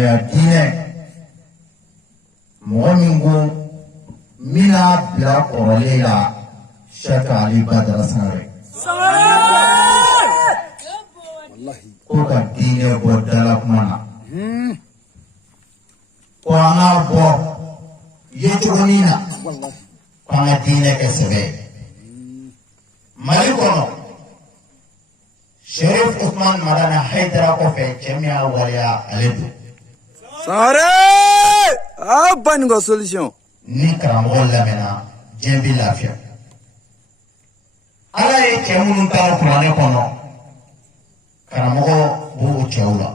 silamɛya diinɛ mɔgɔ min ko mina bila kɔrɔlen la Sheikh Ali Badara Sangare ko ka diinɛ bɔ dala kuma na ko an k'a bɔ yecogonin na ko an ka diinɛ kɛ sɛbɛ Mali kɔnɔ Sherif Usman Madana Haidara kɔfɛ cɛ min y'a waleya ale don Sangare a ban ka solution ni karamɔgɔ lamɛnna diɲɛ bɛ lafiya Ala ye cɛ minnu ta kuranɛ kɔnɔ karamɔgɔ b'o cɛw la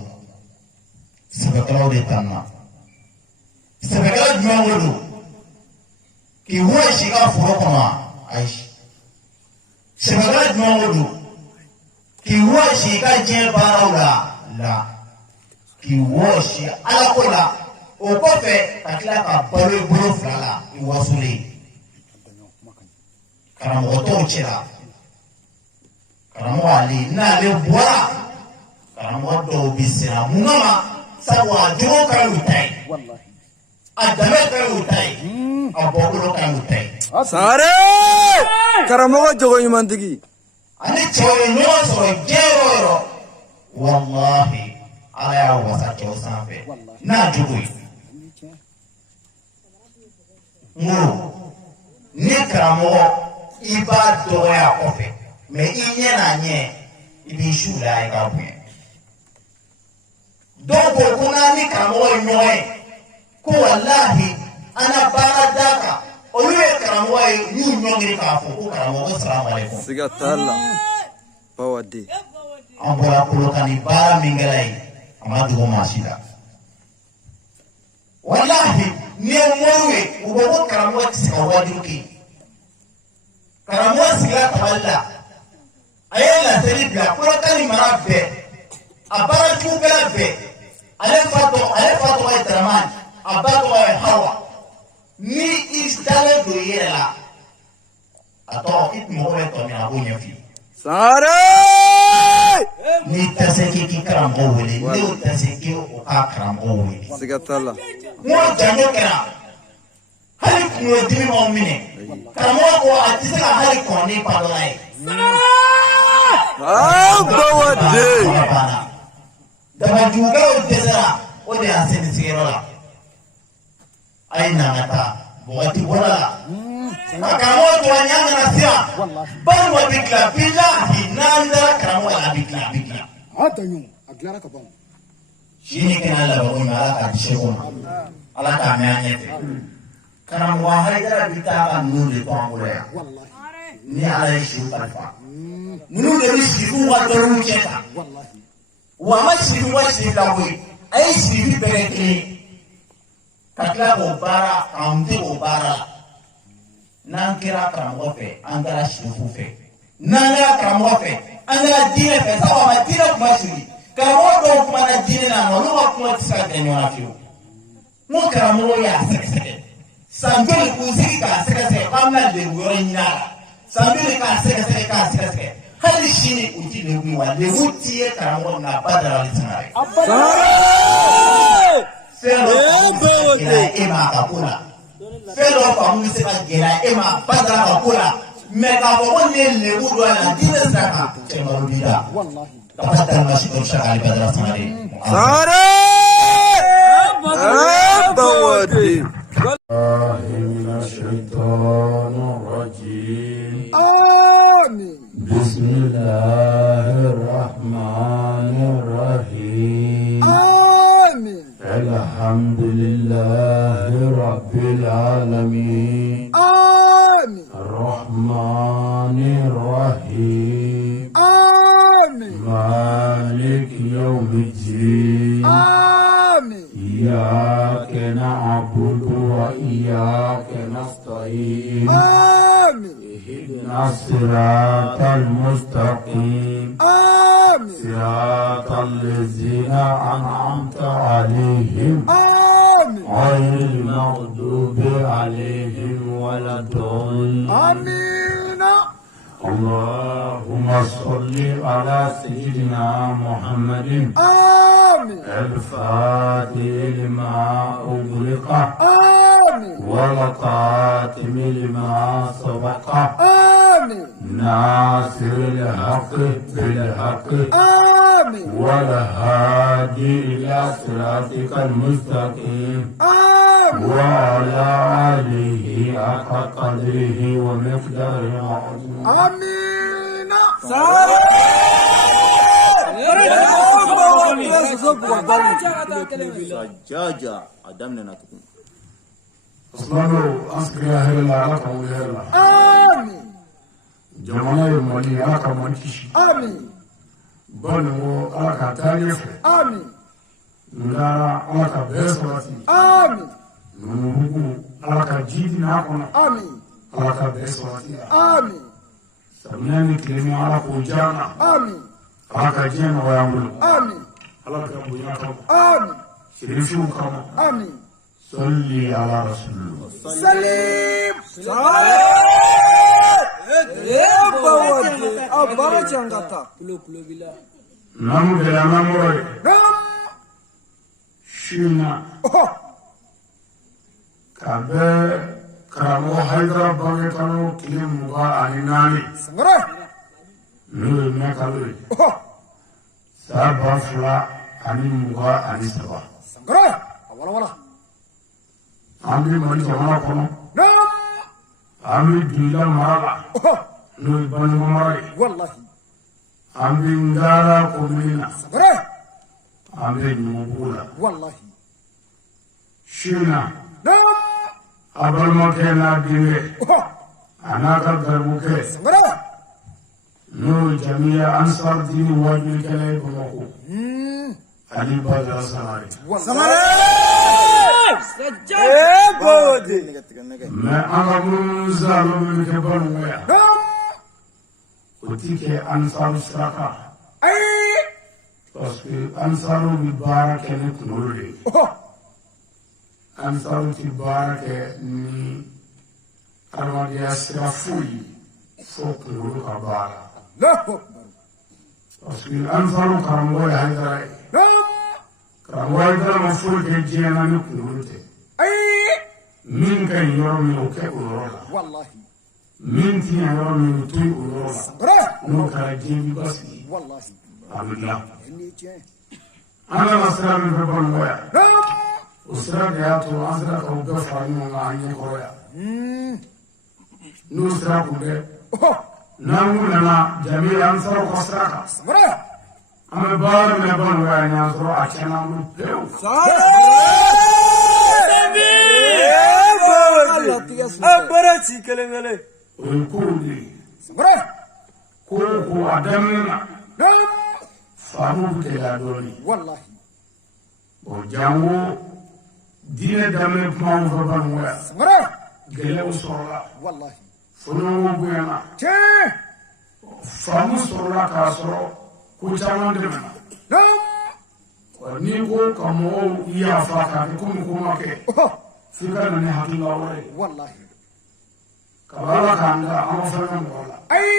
sɛbɛkɛlaw de tanna sɛbɛkɛla jumɛn ko don k'i wɔsi ka foro kɔnɔ ayi sɛbɛkɛla jumɛn ko don k'i wɔsi ka diɲɛ baaraw la k'i wɔsi Ala ko la o kɔfɛ ka tila ka balo i bolo fila la i wasulen karamɔgɔ tɔw cɛla karamɔgɔ Ale n'ale bɔra karamɔgɔ dɔw bɛ siran mun kama sabu a jogo ka y'u ta ye a dɛmɛ ka y'u ta ye a bɔkolo ka y'u ta ye Sangare karamɔgɔ jogo ɲumantigi ani cɛw ye ɲɔgɔn sɔrɔ diɲɛ yɔrɔ o yɔrɔ walahi Ala y'a wasa cɛw sanfɛ n'a jogo ye n ko ni karamɔgɔ i b'a dɔgɔya kɔfɛ mais i ɲɛ n'a ɲɛ i b'i su la i ka bonya dɔw ko ko n'an ni karamɔgɔ ye ɲɔgɔn ye ko walahi an na baara d'a kan olu ye karamɔgɔ ye y'u ɲɔngiri k'a fɔ ko karamɔgɔ salamu aleykum siga t'a la Bawaden an bɔra Kolokani baara min kɛra yen a ma dogo maa si la walahi ni ye mɔriw ye u ko ko karamɔgɔ tɛ se ka wajulu kɛ karamɔgɔ sigila tabali la a ye laseli bila Kolokani mara bɛɛ a baara cugukɛla bɛɛ ale fa tɔgɔ ye Daramani a ba tɔgɔ ye Hawa ni i dalen don i yɛrɛ la a tɔgɔ i tun mago bɛ tɔ min a b'o ɲɛf'i ye Sangare ni tɛ se k'i karamɔgɔ wele n'o tɛ se k'i o ka karamɔgɔ wele siga t'a la n ko janjo kɛra hali kunkolodimi m'aw minɛ karamɔgɔ ko a tɛ se ka hali kɔnɔni padɔla ye Bawaden dabajugukɛlaw dɛsɛra o de y'a seni sigiyɔrɔ la a ye na ka taa wagati bɔra la ka karamɔgɔ tora ɲa kana siran balima bɛ dilan bilahi n'an dara karamɔgɔ la a bɛ dilan a dilara ka ban sini kɛnɛ labanko ɲuman Ala k'a di seko ma Ala k'a mɛn an ɲɛfɛ karamɔgɔ Haidara bɛ taa ka ninnu de to an bolo yan ni Ala ye siw kalifa ninnu de bɛ sidikiw ka dɔrɔnw cɛ ta wa a ma sidikiw ka sidi fila ko ye a ye sidiki bɛɛ kɛ kelen ye ka tila k'o baara k'an to o baara la n'an kɛra karamɔgɔ fɛ an kɛra sidikiw fɛ n'an kɛra karamɔgɔ fɛ an kɛra diinɛ fɛ sabu a ma diinɛ kuma sigi karamɔgɔ dɔw kumana diinɛ na olu ka kuma tɛ se ka kɛ ɲɔgɔn na fiyewu n ko karamɔgɔ y'a sɛgɛsɛgɛ san joli k'u sigi k'a sɛgɛsɛgɛ k'an bɛna lebu yɔrɔ ɲini a la san joli k'a sɛgɛsɛgɛ hali sini u ti lebu wa lebu ti ye karamɔgɔ na Badara Ali Sangare fɛn dɔ gɛlɛya e ma a ka ko la fɛn dɔ faamu bɛ se ka gɛlɛya e ma Badara ka ko la mais k'a fɔ ko nin ye lebu dɔ ye la diinɛ sira kan cɛmaru b'i da ka Badara Masidi Sheikh Ali Badara Sangare Bawaden من الشيطان الرجيم آمين بسم الله الرحمن الرحيم آمين الحمد لله رب العالمين آمين الرحمن الرحيم آمين مالك يوم الدين آمين إياك نعبد وإياك نستعين آمين اهدنا الصراط المستقيم آمين صراط الذين أنعمت عليهم آمين غير المغضوب عليهم ولا الضالين آمين اللهم صل على سيدنا محمد آمين الفاتح لما أغلق آمين والخاتم لما سبق آمين ناصر الحق بالحق آمين والهادي إلى صراطك المستقيم آمين وعلى آله حق قدره ومقداره عظيم آمين Jaja Adam ne natukum. أصلاً أسكر يا هلا لك ويهلا آمين جماعة المالي لك منتش آمين بنو لك تاريخ آمين نلا لك بيسواتي آمين نمو لك جيد ناكونا آمين لك بيسواتي آمين سمعني كلمة على كوجانا آمين لك جينا ويعمل آمين لك بياكم آمين شريفون كما آمين صلي على رسول الله سليم نمو بلا نمو نعم شينا كابه كرامو حيدرا بانge kanu kile muga ani nani سنغري nuru me kaluri saba fula ani muga ani saba سنغري ولا ولا ambi mali jamana kono نعم ambi dilla maraga nuru bango marai والله ambi ngara komina سنغري ambi nyubula والله shina نعم abal makena dinge anaka garbuke سنغري nuru jamia ansar dini wajul kale bamako ali badra sanari mais anga musa lo mi ke banu ya نعم otike ansaru saka أي parce que ansaru bi barake ne kunule ansaru ti barake ni armadiya sira fuyi fo kunulu ka bara لا أكبر parce que ansaru karambo ya haydara نعم karambo haydara ma fuyi ke jena ni kunulu te أي min kan yoro mi o ke o yoro la والله min ti yoro mi o tu o yoro la سنغري no kala jebi basi والله alula إني جاي ana masra mi be banu ya نعم usra de ya to asra ka uga fani mo nga anye koroya no usra ku be nangu na jami ansaro ko sraka سنغري ame bar me ban wa nya so a chana mu peu o ko ni سنغري ko adamna نعم famu te la doni والله o jango dine dame kuma ko ban wa سنغري gele usora والله fono wo buena تي famu sora ka soro ku chaman de na نعم ni ko kamo iya fa ka ko ko make fika na ne hakila wore والله kabala kanda ama fana ngola أي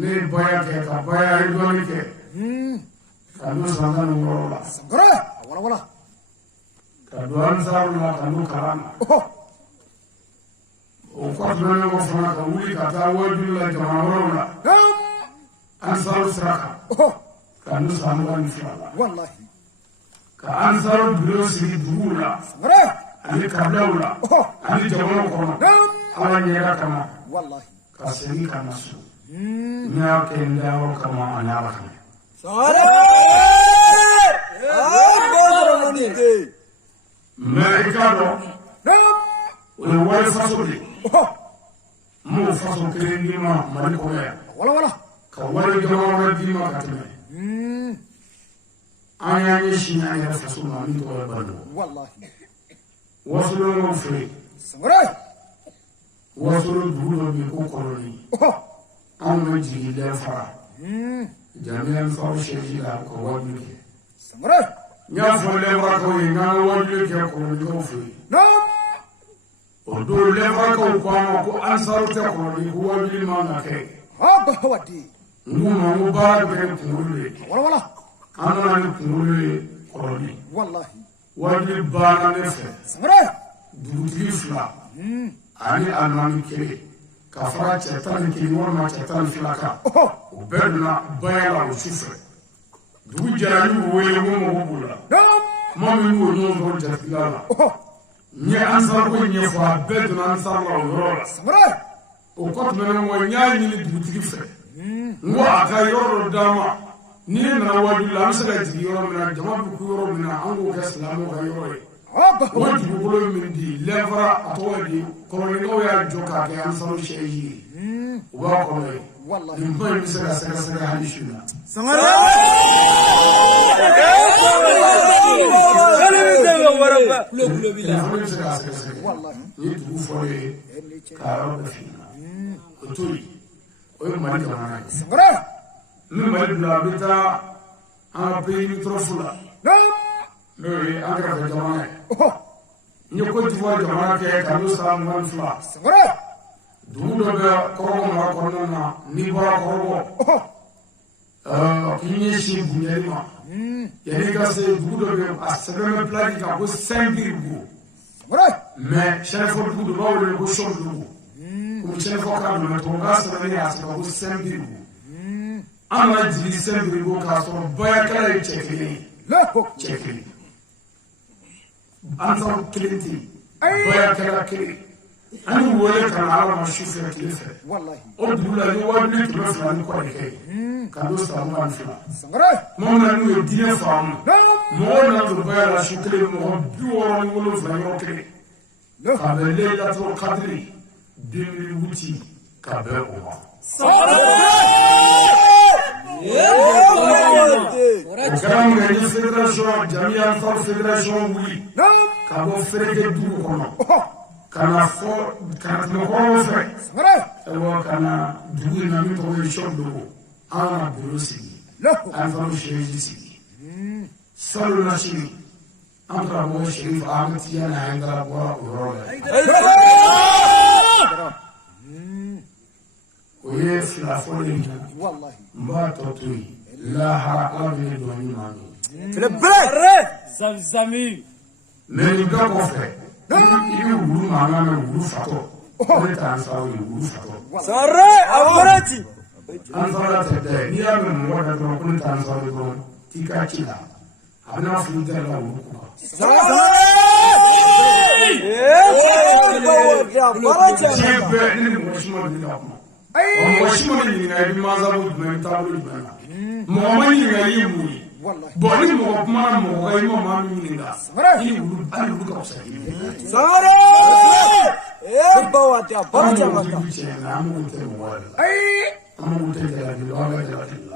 ne baya ke ka baya idoni ke kanu sanga ngola سنغري ولا ولا kaduan saruna kanu karama o ko dole ko fana ka wuli ka ta wajul la jama'ura نعم ansaru sraka kanu sanga ni fala والله ka ansaru biro sigi dugula سنغري ani kablawla ani jama'a kono نعم ala nyera kama والله ka seni kana su nya ke ndawo kama anyala kama mais ikado نعم o ye wari faso de m'o faso kelen di ma mali kɔnɔ yan ولا ولا ka wari jama wɛrɛ di ma ka tɛmɛ an y'an ɲɛsin an yɛrɛ faso ma min tɔgɔ ye balo والله wasolonkaw fɛ سنغري wasolo dugu dɔ bɛ yen ko kɔlɔni anw bɛ jigin lɛ fara jamiya faw sɛji la ka wajulu kɛ سنغري n y'a fɔ lɛfarakaw ye n k'an ka wajulu kɛ kɔlɔnikaw fɛ yen نعم o don lɛfarakaw ko an ma ko ansaru tɛ kɔlɔni ko wajulu man ka kɛ هذا هو الدين n k'u ma n ko baara bɛ kɛ kunkolo de ye ولا ولا أنا نقول قرني والله وجه بانا نفسه سمرة دوتي فلا أنا أنا كذي كفرات شتان كذي وما شتان فلاكا وبرنا بيلا وشوفه دو جالو ويوم وبولا ما من وجود جتلا ني أنصار كوني فا بدنا أنصار لا ورولا سمرة وقت من وينيا ني دوتي فلا وأكايور داما ni na wadu la msaka jigiro mina jama bukuro mina ango ka islamu ka yoro wadi bukulo min di levra atowadi koloni o ya joka ke ansaro sheyi wa koloni wallahi min boy misaka saka halishuna sangara wallahi ni du fore karo da fina oturi o mali kana sangara Numai dua beta apa ini teruslah. Nuri angker berjamaah. Nyokot jual jamaah ke kalau salam manfla. Dulu dah korong korona ni bara korong. Ini sih punya lima. Jadi kasi dulu dah asal pelagi kamu sendiri. Mais chef dulu bawa le bosson dulu. Como chef kamu mentonga sebenarnya asal kamu sendiri. Ana jigi sendiri go ka so baya kala chekili chekili anto kiliti baya kala kili ani wole kan ala ma shufe kilife wallahi odula ni wadi to fa ni ko ke ka do sa mo anfa sangara mo na ni dine fam mo na do baya la shukili mo bi woro ni wolo fa yo kili ka be leila to qadri 2008 ka be o Sekarang menjadi federasi jamiah for federasi wuli, kalau federasi dulu kono, karena negara fer, karena dulu nami toh dulu, anak dulu sini, anak sini sini, selalu nasi, antara mau Sharif Ahmed yang antara gua urol. Oye filafoni wallahi ma totui la haraka min doni manu filabare zamzami men ga ko fe ibi wulu mama me wulu fato o ta sa wulu fato sare awarati anfarate de ni ya me mo da ko kun ta sa wulu tika kila abna fulta la wulu ko sare chebe ni mo shimo ni la وشمن اللي ما زالوا من تابلو بنا مؤمن اللي يموي بني مؤمن مؤمن ما من الناس يقولوا أنا بقول سهيل سارة إيه بواتي أبرجع لك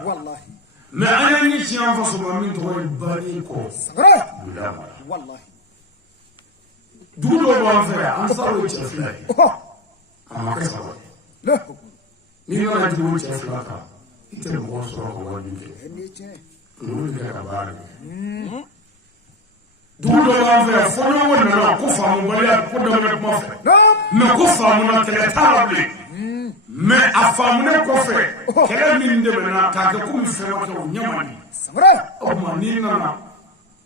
والله ما أنا نيجي أنفصل من توي بنيكو والله دولو بانفيا أنصار ويشفلاي أما كسبوا لا ni ma ji wo che flaka ite mo so ko wani ke ni ke ka ba ni du do ba fa fo no wona na ko fa mo bali ko do me mo fa me ko fa mo na kele tarable me afa mo ne ko fe kele min de na ka ka ko mi fe ko nyamani samra o ma ni na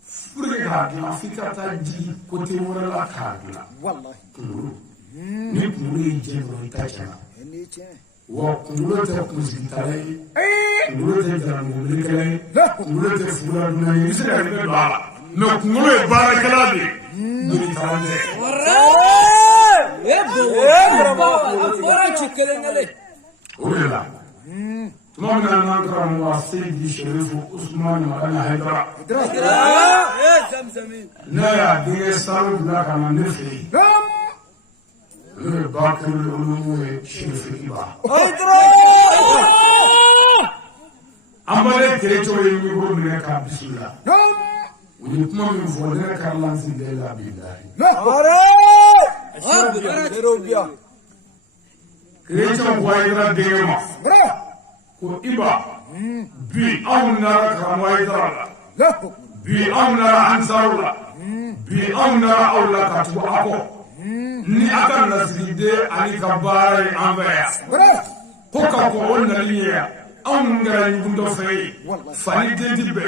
fure ka di afika ta ji ko te wora la ka la wallahi ni muri je ro ta chana ni che وقولته كوزيتاي قولته جراموليكاي قولته فلاناي يسرع بالبارا نقوله بارك الله دوري تاوانجي ورا شكلنا لي ولا تمامنا نكرم واسيدي شريف عثمان وأنا هيدرا زمزمين لا دي سالو بلا كمان نفي باكر العلوم شريف إبا أمبارح كريتو يقول من كاب بسم الله ونكمل من فوق كارلان سيدلا بالله لا كريتو وايدرا ديما كو إبا بي أمنا كرمايدرا بي أمنا أنصارلا بي أمنا أولا كتبو أكو ni aka naside ani kabare anbaya ko ka ko onna liya an ngara ngundo fay fani dedi be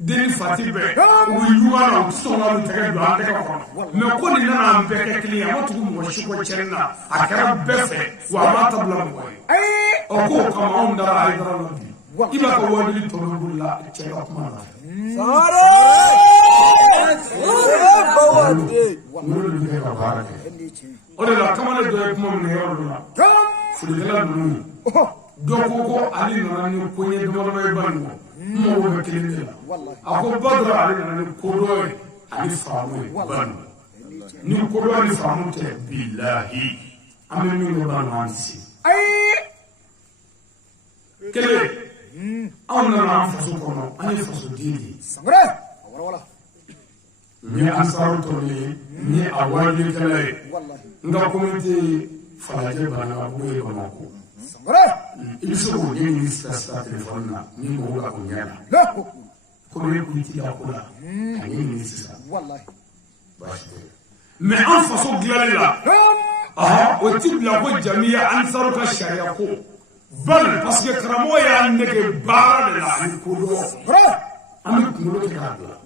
deni fati bɛ u bɛ ɲuman na u tɛ sɔn ka u tɛgɛ don an tɛgɛ kɔnɔ mɛ ko nin nana an bɛɛ kɛ kelen ye a ma tugu mɔgɔ si kɔ cɛnni na a kɛra bɛɛ fɛ wa a ma tabila mɔgɔ ye ɔ k'o kama anw dara a ye dara la bi i b'a ka wajuli tɔ bɛ bolo la cɛ ka kuma na n'olu bɛ kɛ ka baara kɛ o de la kamalen dɔ ye kuma minɛ yɔrɔ dɔ la folikɛla ninnu dɔ ko ale nana ni ko ɲɛ damadɔ ye ba nin kɔ mɔgɔw bɛ kelen de la a ko ba dɔrɔn ale nana ni ko dɔ ye ani faamu ye ba nin ni ko dɔ ni faamu tɛ bilahi an bɛ min kɛ ba nin an tɛ se kelen anw nana an faso kɔnɔ an ye faso den de ye n ye ansaru tɔ ye n ye a wajilikɛla ye n ka komite falajɛ banagabugu ye Bamako i bɛ se k'o ɲɛɲini sira telefɔni na ni mɔgɔw ka o ɲɛ la komi ne politique la ko la ka ɲɛɲini sisan baasi tɛ mɛ an faso dilanli la o ti bila ko jamiya ansaru ka sariya ko bali parce que karamɔgɔ y'a nege baara de la ani kodɔn an bɛ kunkolo kɛ k'a bila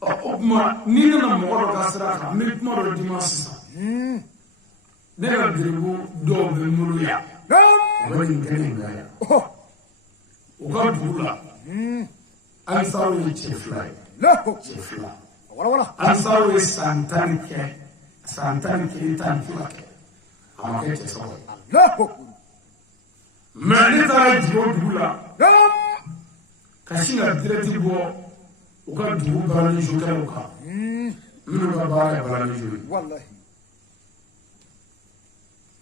o kuma ni ne na mɔgɔ dɔ ka sira kan n bɛ kuma dɔ d'i ma sisan ne ka diribu dɔw bɛ n bolo yan u bɛ nin kɛ nin na yan u ka dugu la ansaru ye cɛ fila ye cɛ fila ansaru ye san 10 kɛ san 10 kɛ 12 kɛ a ma kɛ cɛ saba ye mɛ ne taara jigin o dugu la ka sin ka dirɛti bɔ u ka dugu balanizokɛlaw kan minnu ka baara ye balanizo ye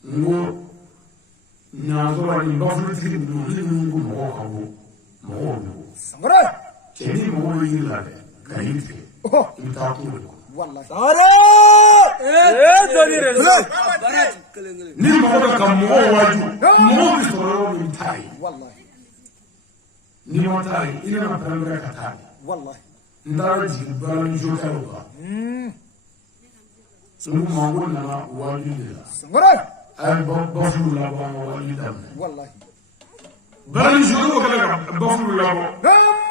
n ko ɲansɔrɔ nin bafulutigi ninnu ni ninnu ko mɔgɔw ka bɔ mɔgɔw dogo cɛ ni mɔgɔw ye yiri la dɛ ka yiri tigɛ i bɛ taa kungo de kɔnɔ ni mɔgɔ bɛ ka mɔgɔw waju mɔgɔw bɛ sɔrɔ yɔrɔ min t'a ye ni ma taa ye i nana pɛrɛn ka taa n taara jigin balanizokɛlaw kan n ko mɔgɔw nana waju de la a ye bafulu labɔ an ka waju daminɛ balanizokɛlaw kɛlen ka bafulu labɔ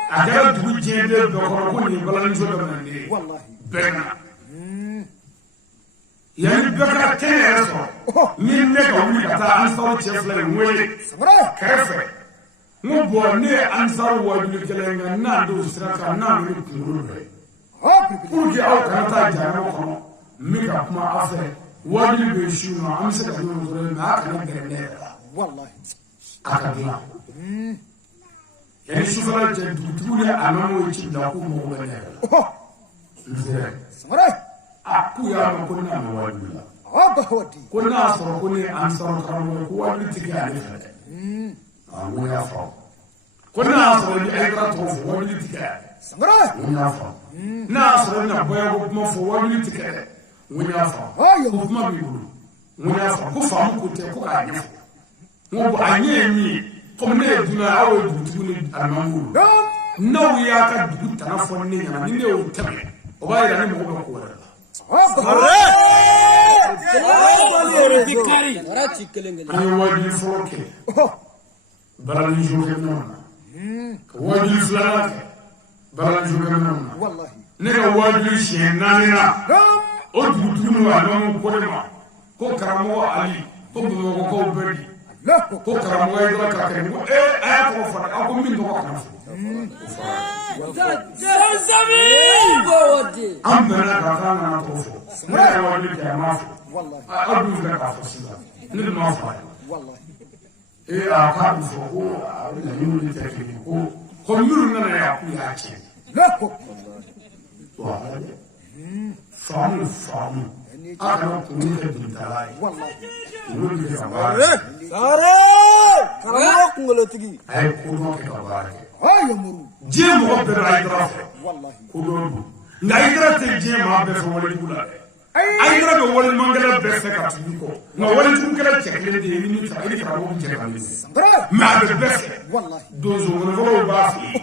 a kɛra dugu diɲɛden bɛɛ kɔnɔ ko nin ye balanizo daminɛnen ye bɛɛ na yanni bɛɛ ka kɛnɛ yɛrɛ sɔrɔ ni ne ka wuli ka taa ansaru cɛ fila in wele kɛrɛfɛ n ko bɔn ne ye ansaru wajulikɛla ye nka n'an don sira kan n'an bɛ kunkolo dɔ ye pour que aw kana taa jamana kɔnɔ n bɛ ka kuma aw fɛ wajuli bɛ su ma an bɛ se ka ɲɔgɔn sɔrɔ mɛ a kana gɛrɛ ne yɛrɛ la a ka dilan yanni sufɛla cɛ dugutigiw ni alimamiw ye ci bila k'u mago bɛ ne yɛrɛ la n sera k'u y'a mɛn ko ne y'a mɛn wajuli la ko n'a y'a sɔrɔ ko ne ye ansaru karamɔgɔ ko wajuli tigi y'ale fɛ dɛ n ko y'a faamu ko n'a y'a sɔrɔ ni ayikara tɔgɔ fɔ wajuli tigi y'a n ko y'a faamu n'a y'a sɔrɔ ne na bɔyako kuma fɔ wajuli tigi y'a n ko y'a faamu ko kuma b'i bolo n ko y'a faamu ko faamu ko tɛ ko k'a ɲɛfɔ n ko a ɲɛ ye min ye komi ne ye dunan aw ye dugutigiw ni alimamiw n'aw y'a ka dugu tana fɔ ne ɲɛna ni ne y'o tɛmɛ o b'a yira ne mago bɛ ko wɛrɛ la an ye wajuli fɔlɔ kɛ balanizokɛminɛw na ka wajuli filanan kɛ balanizokɛminɛw na ne ka wajuli siɲɛ 4 na o dugutigi n'u alimamiw ko ne ma ko karamɔgɔ ali ko bamakɔkaw bɛ di ko karamɔgɔ ye dɔrɔn ka kɛ ko a y'a tɔgɔ fɔ aw ko min tɔgɔ kana fɔ an bɛnna ka kan kana tɔgɔ fɔ ne yɛrɛ wajuli kɛ a m'a fɔ aw dun filɛ k'a fɔ sisan ne dun m'a fɔ a ye a k'a bɛ fɔ ko laɲiniw de tɛ kelen ko minnu nana yan k'u y'a tiɲɛ faamu a kana kunkolo kɛ dugutala ye kunkolo bɛ kɛ ka baara kɛ karamɔgɔ kunkolotigi a ye kodɔn kɛ ka baara kɛ diɲɛ mɔgɔ bɛɛ bɛ ayikara fɛ kodɔn don nka ayikara tɛ diɲɛ maa bɛɛ fɛ walejugu la dɛ ayikara bɛ waleɲumangɛla bɛɛ fɛ ka tugu kɔ nka walejugukɛla cɛ kelen de ye ni min fara i ni karamɔgɔ cɛ ka min mɛ a bɛ bɛɛ fɛ donsoŋɔnifɔlɔw b'a fɛ yen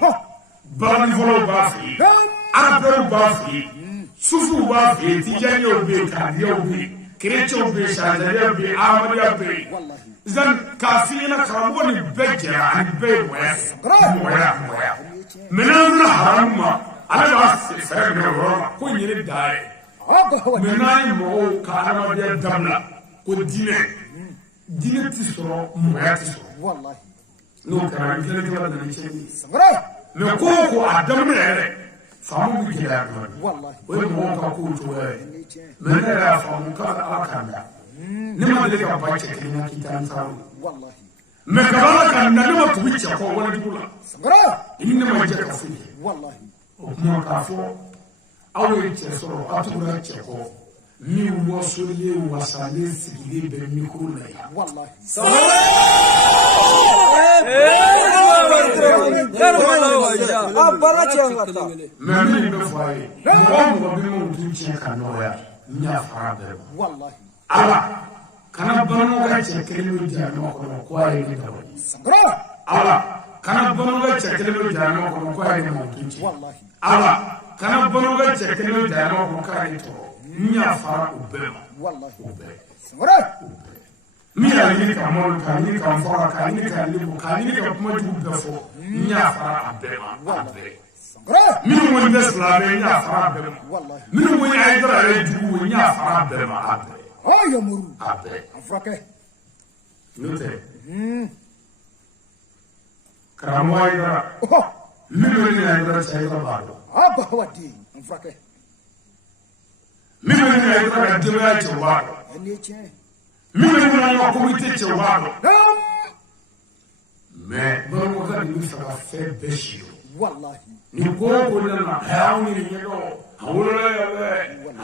balanifɔlɔw b'a fɛ yen arabɛrɛw b'a fɛ yen sufuw b'a fɛ yen tijaniyaw bɛ yen kadiyaw bɛ yen kerecɛnw bɛ yen sarazaliyaw bɛ yen ahamadiya bɛ yen zan k'a f'i ɲɛna karamɔgɔ ni bɛɛ jɛra ani bɛɛ ye mɔgɔya menanzura haramma ala ba fere ne roma ko nyire dai menai mo ka arama dia damla ko dine ti so mo ya ti so wallahi no kana ngene kala na ni sangara me ko adam ne re famu bi kila wallahi o mo ka ko to me ne ra famu ka akanda ni ma de ka ba che kina kitan sa wallahi me ka ba ka na ni ma tu bi che ko wala dikula sangara ni ne ma je ka fu wallahi o mo ka fo awo che so atura che ko ni wo so le wasale sigile be mi ko na ya wallahi mami be fay mo be mo tu che kanoya nya farabe wallahi ala kana banu ga che kelmu jano ko ay ni dawo sangara ala kana banu ga che kelmu jano ko ay ni mo tu che wallahi ala kana banu ga che kelmu jano ko ay to nya fara ubema wallahi ubema sangara mi ya ni ka mo ka ni ka fara ka ni ka libu ka ni ka kuma ju be fo nya fara ubema wallahi sangara mi mo ni islame nya fara ubema wallahi mi mo ni ay dara re ju nya fara ubema abe oh ya muru abe afrake nute karamo ay dara oh mi mo ni ay dara sai dara ba aba wadi afrake mi mo ni ay dara de ma ci wa ene che mi mo ni ay ko mi te ci wa nam mais bon mo ka ni fa fe beshi wallahi ni ko na hawo ni ni do hawla ya be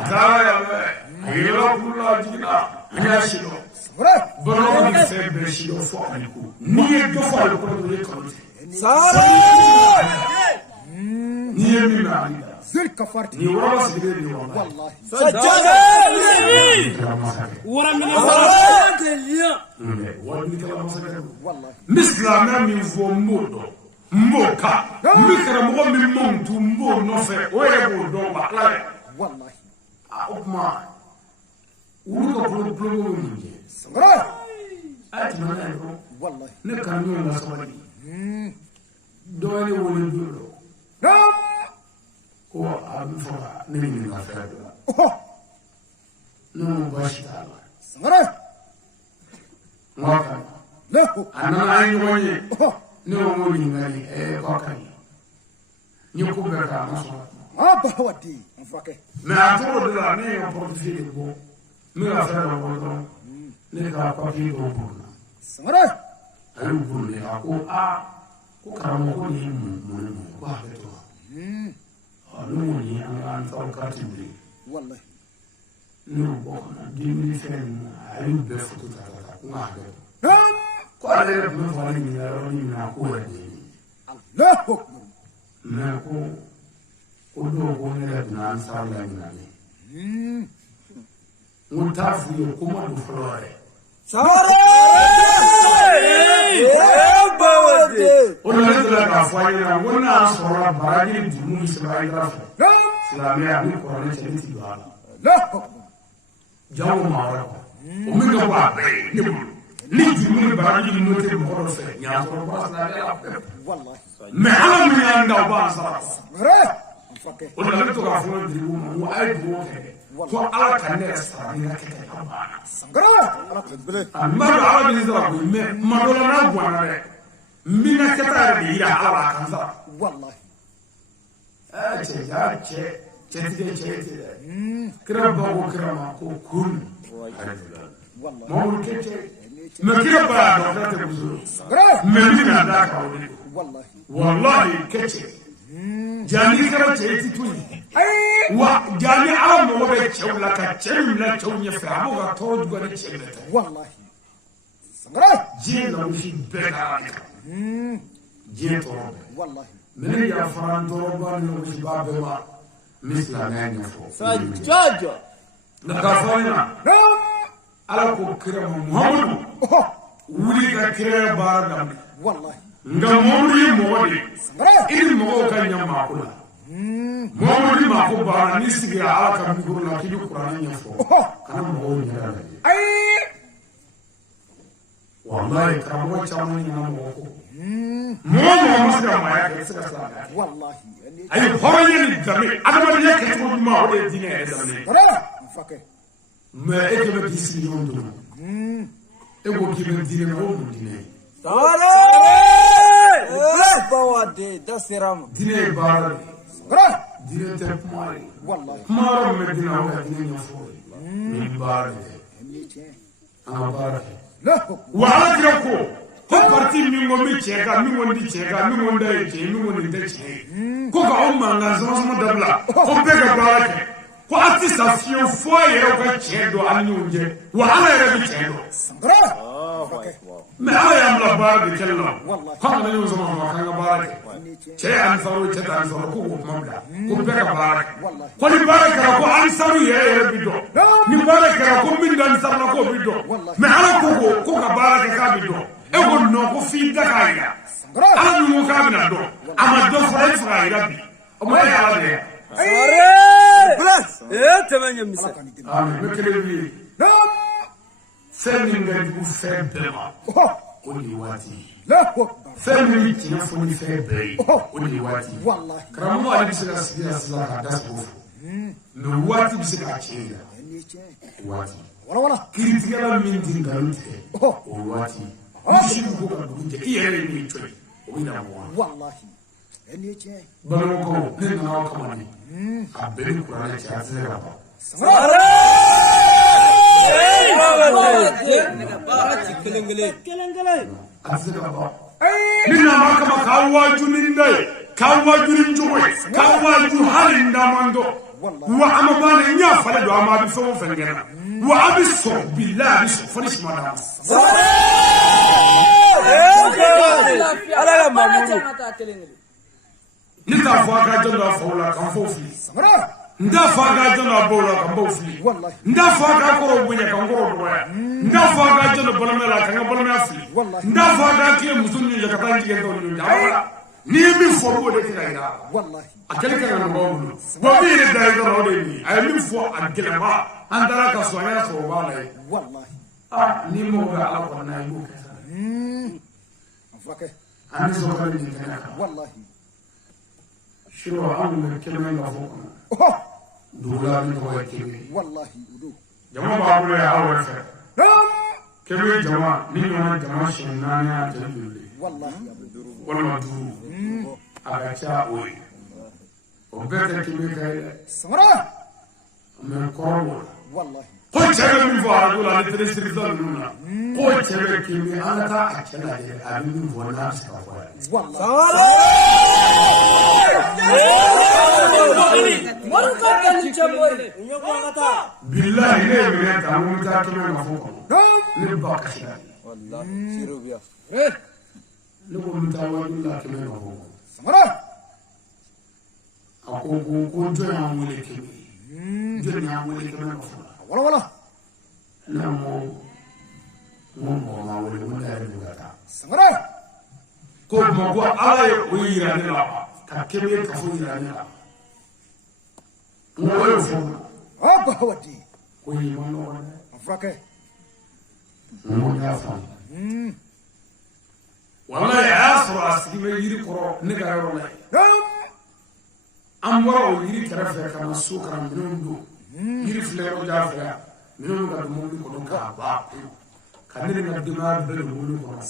atara ya be ayelo kula jina anya shilo sangara bon mo ni fe beshi do fo ani ko ni e do fo ko do ni ko sara ni e mi na zul kafarti ni wala sigide ni wala wallahi ورا من الورا wala ni kala masaka wallahi misla mi vo modo mboka mi kara mo mi montu mbo no fe o e bo do ba la wallahi okuma uru ko pro ni sangara ati na na wallahi ne kan yo na sabali do ni woni do nam ko am fo ni ni na fe oh no bashita sangara ngaka leho anana ay woni oh ne mo ni ngali e ko kan ni ko be ka ma so aba wadi afrake mais a toro de la ne yo portefeuille ko mi ga fa do ko ne ka papier do ko sangara ayu burne ako a ko karamo ko ni mo ko ha to no ni an taw katibri wallahi no ko na dimi fen ayu be foto ta ta ko ha be nam ko ale re mo fa ni na ro ni na ko re ni leho me ko do ko ne re na an sa la ni na ni mo ta fu yo ko mo do flore ona le la ka fa ni na wona so ra baraji di mu israel ra fa nam islamia ni ko ne che ti ba leho jawo ma ra ko o mi ga wa be ni di mu baraji ni mo te mo ro fe nya so ba sa la wallahi me ala mi anda ba sa sangara afrake ona le to ka fo di mu ai bo ke ko ala kan ne sa ni ka ke ba sangara ala kebele amma ala bi zara ko me ma do na bo na re mina kata re ira ala kan sa wallahi ce ya ce kira ba ko kira ma ko kun wallahi mo ke ce me kira ba da ta buzo sangara me mina da ka wuri wallahi wallahi ke ce jani kira ce ti tuni ai wa jani ala mo be ce la ka ce la ce nya fa mo ga to du ga ce ta wallahi sangara je la wushi be ka je to wallahi mene ya faran to ba ni wushi ba be ma misla na nya fo فجاجة na ka fa na nam ala ko kira muhammadu oh wuli ka kira bara da wallahi nga muhammadu yi mɔgɔ sangara de iri mɔgɔw ka ɲɛ maako la muhammadu yi maako bara ni sigira ala ka mikoro la k'i bɛ kuranɛ ɲɛfɔ oh kana mɔgɔw ɲɛda lajɛ ai wallahi karamɔgɔ caman ɲɛna mɔgɔ ko مو مسكر ما يك سكر والله أي هريان الدم أنا ما يك تقول ما هو الدين الدم فكر ما إكمل بيسمي يوم دون إبغى كيف الدين ما هو الدين بوادي دسرام دين بارد سكر دين تفماري والله ما رم الدين هو الدين يفوز من بارد أنا بارد لا وعلى كيفكو ko parti min go mi chega mi wondi chega mi wonda che mi wondi de che ko ga o manga zo dabla ko be ga barake ko ati sa fio foye ro ga che do ani unje wa ala re bi che do سكر فكر me ala ya mla barake kello والله ko ga ni zo ma kan ga barake che an saru che tan saru ko mamda ko be ga barake ko ni barake ko an saru ye bi do ni barake ko min dan sarna ko bi do me ala ko ga barake ka bi do e ko no ko fi dakaya سكر ala ni mo ka bina do ama do fa ira bi o ma ya ala de بلاس ايه تمام مسا amen me kele bi لا fɛn min ka jugu fɛn bɛɛ ma o de ye waati ye لا أكبر fɛn min bɛ tiɲɛ fɔ ni fɛn bɛɛ ye o de ye waati ye والله karamɔgɔ ale bɛ se ka sigi yan sisan k'a da sago fɔ mɛ waati bɛ se k'a tiɲɛ yira waati ولا ولا kiritigɛla min ti nkalon tigɛ o ye waati ye misiw ko ka dugu jɛ i yɛrɛ ye min to ye o bɛ na mɔgɔ la والله bamanankaw ne nana aw kama de a bɛɛ ni kuranɛ cɛ a tɛ se ka ban a tɛ se ka ban ni nama kama k'aw waaju ni n da ye k'aw waaju ni n jogo ye k'aw waaju hali n daman dɔ wa a ma ban dɛ n y'a falen don a ma a bɛ fɛn o fɛn kɛ na wa a bɛ sɔn bilahi a bɛ sɔn fo ni sima d'a ma ala ka mamudu ne t'a fɔ a ka jɔn dɔ a faw la k'an faw fili n t'a fɔ a ka jɔn dɔ a baw la k'an baw fili n t'a fɔ a ka kɔrɔw bonya k'an kɔrɔw dɔgɔya n t'a fɔ a ka jɔn dɔ balimaya la k'an ka balimaya fili n t'a fɔ a ka tile muso ninnu ye ka taa n jigin tɔw ninnu ɲɛ n'i ye min fɔ b'o de kɛ ka yira a kɛlen ka na mɔgɔw bolo bon min yɛrɛ da ye dɔrɔn o de ye nin ye a ye min fɔ a gɛlɛnba an taara ka sɔrɔ an y'a sɔrɔ o b'a la ye ni mɔgɔ bɛ ala kɔnɔna ye i b'o kɛ an ni sɔrɔ ka nin kɛnɛ kan siro an kun bɛ kɛnɛ ka fɔ kɔnɔ dugula ni tɔgɔ ye kebe jama b'a bolo yan aw yɛrɛ fɛ kebe jama ni ɲɔgɔn jama siɲɛ naani y'a jɛ joli walima duuru a ka ca o ye o bɛɛ tɛ kebe ka ye dɛ mɛ kɔrɔ b'o la ko cɛ bɛ min fɔ arajo la ale teresirisa ninnu na ko cɛ bɛ kebe an ka taa a cɛ lajɛ a bɛ min fɔ n'a bɛ se ka fɔ yan billahi ne ye minɛ ta n ko n bɛ taa kɛmɛ ka fɔ kɔnɔ ne ba kasi la ne ko n bɛ taa wajulu la kɛmɛ ka fɔ kɔnɔ a ko jɔn y'an wele kɛmɛ jɔn y'an wele kɛmɛ ka fɔ la ne ko mɔgɔ ma wele ko ne yɛrɛ bɛ ka taa ko ma ko ala ye o yira ne la ka kɛmɛ ka fɔ yira ne la n ko o ye fɔ ko yi ma nɔgɔ dɛ n ko n y'a faamu walayi a y'a sɔrɔ a sigi bɛ yiri kɔrɔ ne ka yɔrɔ la yen an bɔra o yiri kɛrɛfɛ ka na so ka na minɛnw don yiri filɛ yɔrɔ jan fɛ yan minɛnw ka don mobili kɔnɔ k'a ban pewu ka ne ni n ka denbaya bɛɛ don mobili kɔnɔ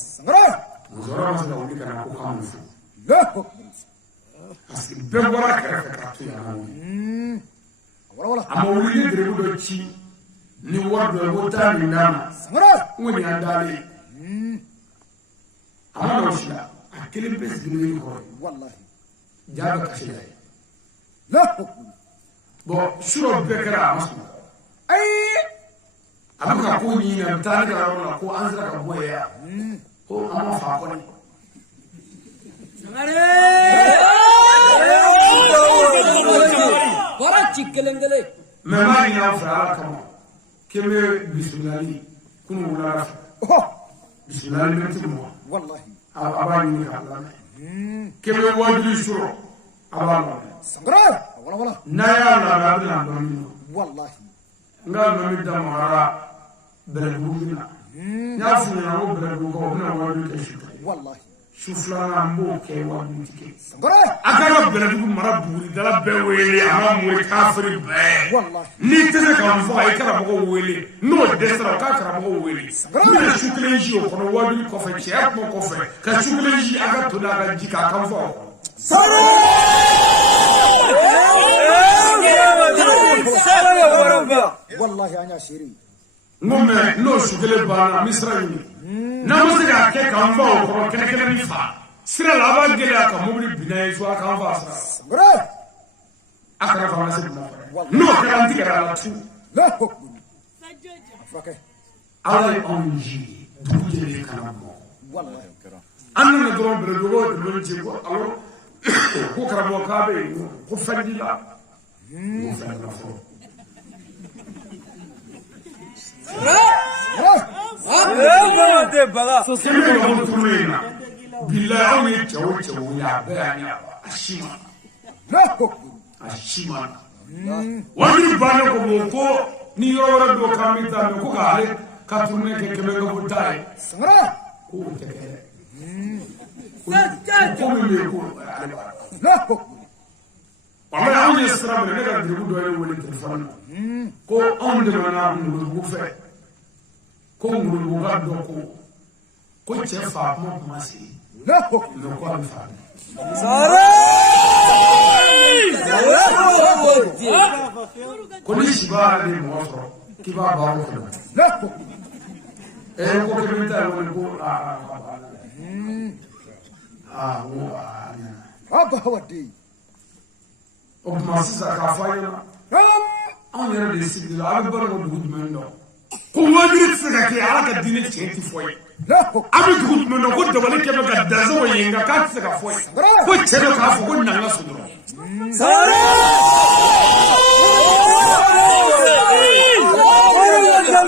musokɔrɔba ma se ka wuli ka na ko k'an muso parce que bɛɛ bɔra kɛrɛfɛ k'a to yan a ma wuli ni gɛrɛbu dɔ ci ni wari dɔ ye ko taa nin d'a ma n ko nin y'an dalen ye a ma n'o si la a kelen bɛɛ sigilen yiri kɔrɔ jaa bɛ kasi la ye bon surɔ bɛɛ kɛra a ma sɔn a bɛ ka ko ɲini a bɛ taa ne ka yɔrɔ la ko an sera ka bɔ yen yan ko an ma fa kɔni mɛ n b'a ɲini an fɛ ala kama k'e bɛ bisimilali kunun wulada fɛ bisimilali miniti mugan a b'a ɲini k'a lamɛn k'e bɛ wajuli sɔrɔ a b'a lamɛn n'a y'a lamɛn a bɛ na dɔɔnin dɔn n ka dɔɔnin damayara bɛlɛdugu min na n y'a f'u ɲɛna ko bɛlɛdugukaw u bɛna wajuli kɛ Suflana mboke wa mutike. Sangare. Akara beledu maraburi dala bewele amamu kafiri be. Wallahi. Ni tese kan fo ay kara mo wele. No desra ka kara mo wele. Ni shuklenji o kono wadu ko fe chef mo ko fe. Ka shuklenji aga to na jika kan fo. Sare! Wallahi anya shiri. Ngome no shukele bana misra yini. Namusiga ke kan fo ko kene ni fa. Sira laba gele aka mobili binaye so aka fa sira. Sangare. Akara fa nasi mo. No garanti gara la tu. La hukm. Afake. Ala onji duje kana mo. Wallahi. Anna na dron bere dogo de lonji ko alo ko karamo ka be ko fandila. Ko fandila fo. Bawade baga. So se me ko tumena. Billahi on ye chawo ya be anya ashima. La hukm. Ashima. Wani bana ko ko ni yoro do kamita ko gale ka turne ke kebe ko butai. Sangare. Ko te ke. Ko me ko. La hukm. Wala on ye sra be ne ga diru do ye woni telefon. Ko on de mana ngulu fe. Ko ngulu ga do ko che fa mo masi. La hukm. No ko fa. Sare! Koni shibara ni mwafro kiba ba ko La hukm. ko kemita woni ko Aba wadi. o masisa ka fayna on yere de sibila abi bar ko dugu men do ko wadi tsaka ke ala ka dine chenti foy La hukm. abi dugu men do ko dabale ke ka dazo yinga ka tsaka foy ko chebe ka fo ko nanga su do Sare!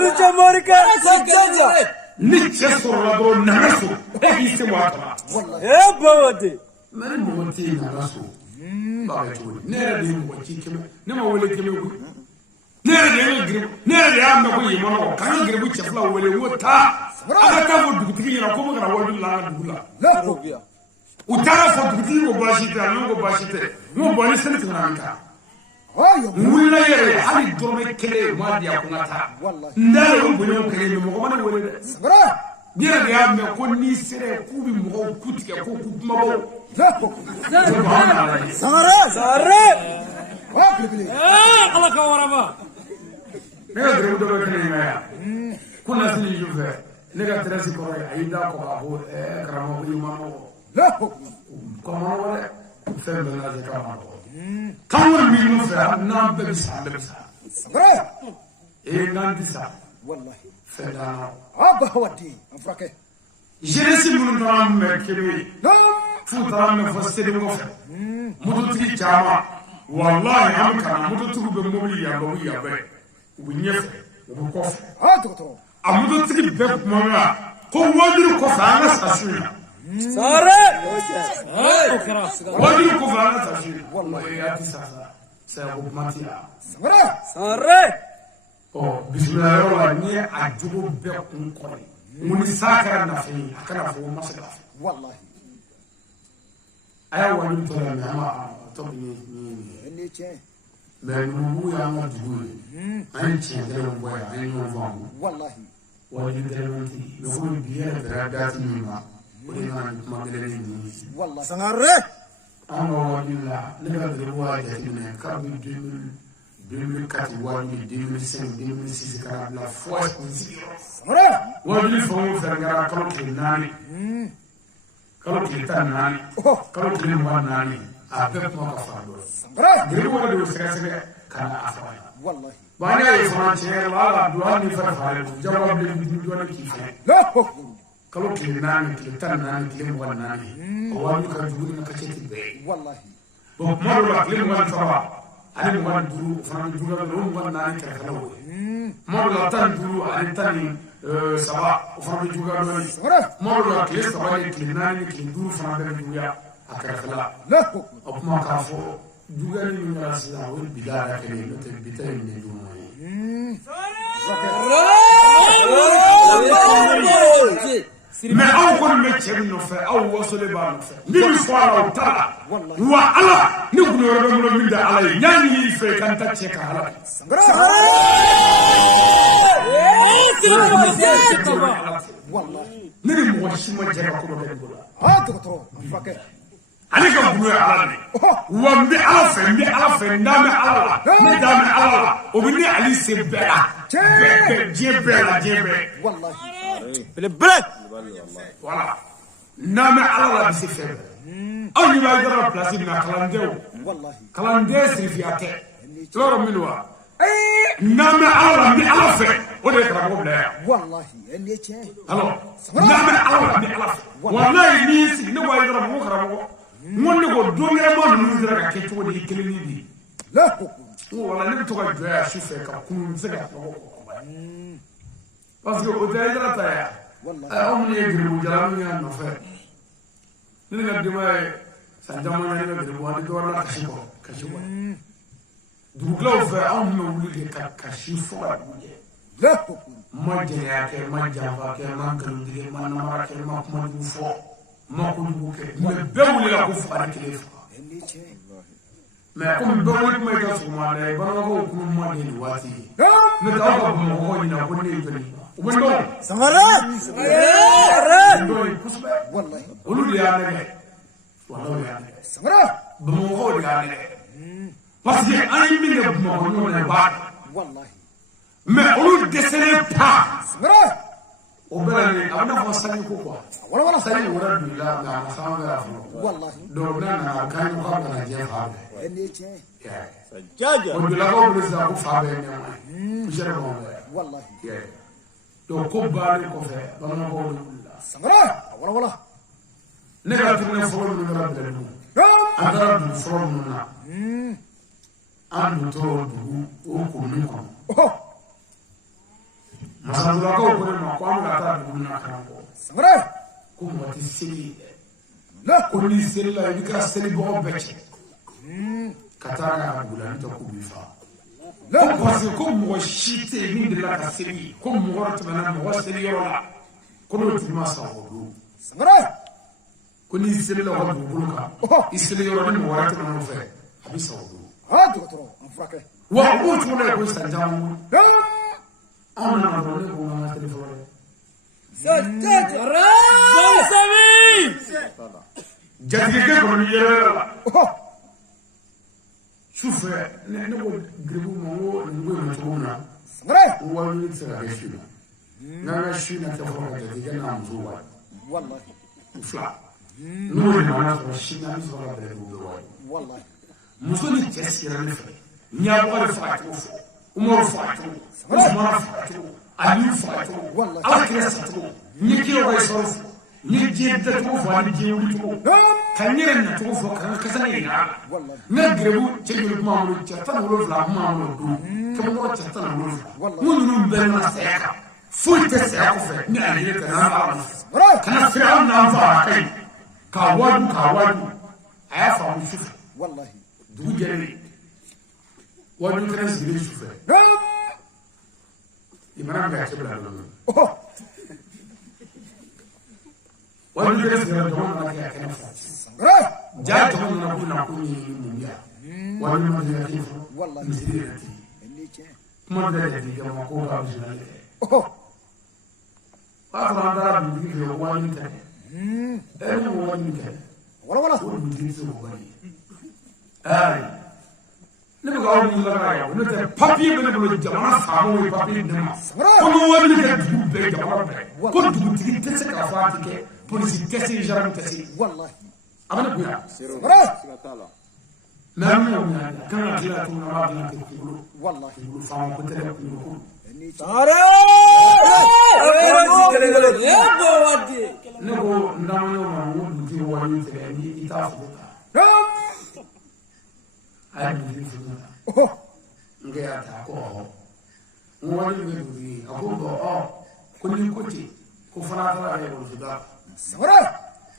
Lucha Morica, Sajaja. ni cheso la do nanga su e ise mo aka Bawade. mari mo ti nanga su ba ga to ne ra de mo ci keme ne ma wole keme ko ne ra de ngir ne ra de am ko yimo no kan ngir bu chefla wole wota aga ta fo dugu tigi na ko mo kana wolu la dugu la La hukm. utara fo dugu tigi ko bashite anu ko bashite mo boni senti na nka Ayo. mulla yere hali dorme kele ma dia ko ngata Wallahi. ndale ko bonyo kele mo ko man wole de Sangare. dira de am ko ni sere ku bi mo kutike ko ku mabo La hukm. Sare! Sare! Wa bibili. Allah kawaraba. Nega dere do be kene ya kuna sini juve nega teresi ko ay da ko abo karamo ko imamo La hukm. ko mo wala fembe na de karamo kawul mi no fa na be bisa Sangare. nan bisa Wallahi. fedana Aba wadi. Afake. jenesi mun taram me kebe La fu taram me fo sede mo fa mudu tigi chama wallahi am kana mudu tugu be mobili ya babu ya be ubu nyefe ubu kof to. amudu tigi be kuma ko wajuru ko fa na sasuna Sare! wajuru ko fa na sasuna wallahi ya tisasa sa ko matia Sangare. Sare! o bismillah wa ni ajugo be kun ko muni sakara na fi akana fo masala Wallahi. aya wani to na ma to ni Ene che. me nu ya ma dugu an ci da mo ya an yo va Wallahi. wani da ranti no ko biya da da ti ma wani na ma da ni Wallahi. Sangare! an wani la ne ga da wa da ne ka bi 2004 wani 2005 2006 ka la fois Sangare. wani fo mo fer ngara kalo ke nani kalo ke tan nani kalo ke mo nani a pe mo ka fa do Sangare. gari wani do sere kana afa Wallahi. bani ay fa ce la do ni fa fa jawab de bi do na ki fa La hukm. kalo ke nani ke tan nani ke mo nani o wani ka dugu na ka ce ti be Wallahi. bon mo do la ke mo fa ani mo wan duru fana duru la ro mo nani ka kala wo mo do la tan duru ani tan saba fana juga do ni Sangare. mo do la ke saba ni ke nani ke duru fana be duya akara kala La hukm. o kuma ka fo duga ni mi na sila wo bidara ke ni te bitay ni du mo mais aw kɔni bɛ cɛ min nɔfɛ aw wasolen b'a nɔfɛ ni min fɔ a la o t'a la wa ala ni kun wɛrɛ bɛ n bolo min tɛ ala ye n y'a ɲini i fɛ i ka n ta cɛ ka ala kɛ ne ni mɔgɔ si ma jɛ ka ko dɔ kɛ bolo ale ka gulu ye ala de wa n bɛ ala fɛ n bɛ ala fɛ n da bɛ ala la n bɛ da bɛ ala la o bɛ ne ali se bɛɛ la diɲɛ bɛɛ la diɲɛ bɛɛ belebele voilà n'a mɛ ala la bɛ se fɛn bɛɛ aw ɲɛ b'a jira place min na kalanden sirifiya tɛ yɔrɔ min wa n'a mɛ ala la n bɛ ala fɛ o de ye karamɔgɔ bila yan alors n'a mɛ ala la n bɛ ala fɛ walayi n'i y'i sigi ne b'a jira ko karamɔgɔ n ko ne ko don ɲɛnama ninnu sera ka kɛ cogo di kelen ni bi n ko wala ne bɛ to ka jɔ yan su fɛ ka kun n bɛ se ka fɔ parce que o tɛ yɛrɛ ta yan aw minnu ye giribujalan min y'a nɔfɛ ne ni ka denbaya ye san caman kɛ ne ka giribu an tɛ dɔ wɛrɛ la kasi kɔ dugukɛlaw fɛ anw tun bɛ wuli de ka kasi fo ka dugu jɛ ma jɛnɛya kɛ ma janfa kɛ ma nkalontigɛ ma namara kɛ ma kumajugu fɔ ma kojugu kɛ mais bɛɛ wulila ko faga ni kelen faga mais comme bɛɛ wuli kuma i ka sɔgɔmada ye bamanankaw kuma ma de nin waati ye ne t'aw ka bamakɔkaw ɲina ko ne ye jɔnni u bɛ dɔn sangare kosɛbɛ olu de y'a nɛgɛ walahi y'a nɛgɛ bamakɔkaw de y'a nɛgɛ parce que an ye min kɛ bamakɔ ɲɔgɔn na b'a mais olu dɛsɛlen pa o bɛɛ la a bɛ n'a fɔ sanji ko quoi sanji wɛrɛ don la nka a ma san bɛɛ fɔlɔ donc n'a nana kan ko k'a bɛna diɲɛ fa bɛɛ o jolakaw bolo sisan ko fa bɛɛ ɲɛma ye pusɛrɛ b'anw fɛ donc ko baalen kɔfɛ bamanankaw de wulila ne ka tɛmɛ fɔlɔ minnu kɛra bɛlɛdugu an taara dugu fɔlɔ minnu na an dun tɔrɔ dugu o komini kɔnɔ masadurakaw ko ne ma ko an bɛ ka taa dugu min na karamɔgɔ ko mɔgɔ tɛ seli ye ko n'i selila i b'i ka selibagaw bɛɛ cɛ ka taa ka dugu la n'o tɛ ko b'i fa ko parce que ko mɔgɔ si tɛ yen min delila ka seli ko mɔgɔ wɛrɛ tɛmɛna mɔgɔ seliyɔrɔ la ko n'o tigi ma sa o don ko n'i selila ka dugukolo kan i seliyɔrɔ ni mɔgɔ wɛrɛ tɛmɛna o fɛ a bɛ sa o don wa o b'o cogo la yen ko san caman anw nana dɔrɔn ne ko n ka seli fɔlɔ dɛ jatigikɛ kɔni yɛrɛ la su fɛ ne ko giribu ma ko nin ko in cogo min na ko wari tɛ se ka kɛ su la n'an ka su na tɛ fɔlɔ ka jatigikɛ n'a muso wari fila n'o de nana sɔrɔ sini an bɛ sɔrɔ ka bɛrɛ dugu bɛɛ wari muso ni cɛ sigila ne fɛ ɲabɔgɔ faga cogo fɔ umaru faga cogo usmana faga cogo aliyu faga cogo ala kira sa cogo n ye kira wa sɔrɔ fɔ n ye diɲɛ dacogo fɔ ani diɲɛ wuli cogo ka n yɛrɛ nacogo fɔ ka n ka kasa ne yira n ka gɛrɛbu cɛ joli kuma bolo cɛ 17 kuma bolo don kɛmɛkɔrɔ cɛ 17 n ko ninnu bɛɛ na saya kan foyi tɛ saya kɔfɛ ni ale yɛrɛ tɛ n'an b'a nɔfɛ kana feere an n'an fa a ka ɲi k'a waju a y'a faamu su fɛ dugu jɛlen waju kɛnɛ sigilen su fɛ i mana bila cɛ bila dɔɔnin waju kɛnɛ sigira jɔn nana kɛ a kɛnɛ fa jaa jɔn nana ko na ko nin ye mun ye waju ma se ka kɛ fɔlɔ misiri yɛrɛ tɛ kuma bɛɛ jatigikɛ ma ko k'a bɛ sinali kɛ b'a sɔrɔ an taara dugutigi fɛ waju tɛ dɛ ne ko waju tɛ o dugutigi se k'o wari ayi ne bɛ k'aw ɲininka ka yan n'o tɛ papiye bɛ ne bolo jamana faamaw ye papiye di ne ma ko n wari kɛ dugu bɛɛ jamana bɛɛ ko dugutigi tɛ se k'a fɔ a tɛ kɛ polisi tɛ se gendarme tɛ se a bɛ ne bonya mais an bɛna bonya kan ka tila cogo min na an b'a dilan ten kunkolo faama ko tɛ dɛ kunkolo ko ne ko n damaɲɔgɔn ma n ko dugutigi wari min tigɛ ni i t'a fɔ ta a ye dugutigi furu la n kɛ y'a ta ko ɔhɔ n wari min bɛ dugutigi a ko bɔn ko ni ko ten ko fana taara kɛ ekɔlisoda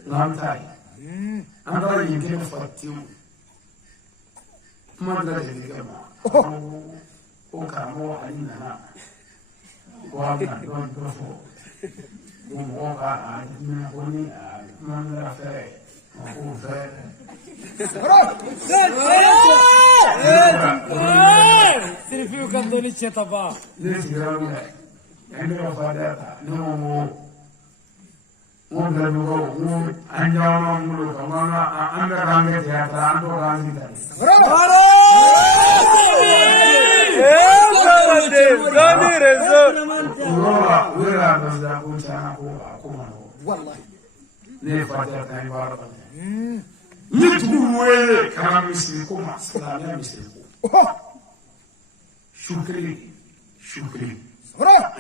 n'an t'a ye an taara yen kelen fa tewu kuma dira jatigikɛ ma ko karamɔgɔ ale nana ko a bɛna dɔ fɔ ko Sirfiu Candoni Chetaba. والله نتقول كلام مسلمكم سلام مسلمكم شكري شكري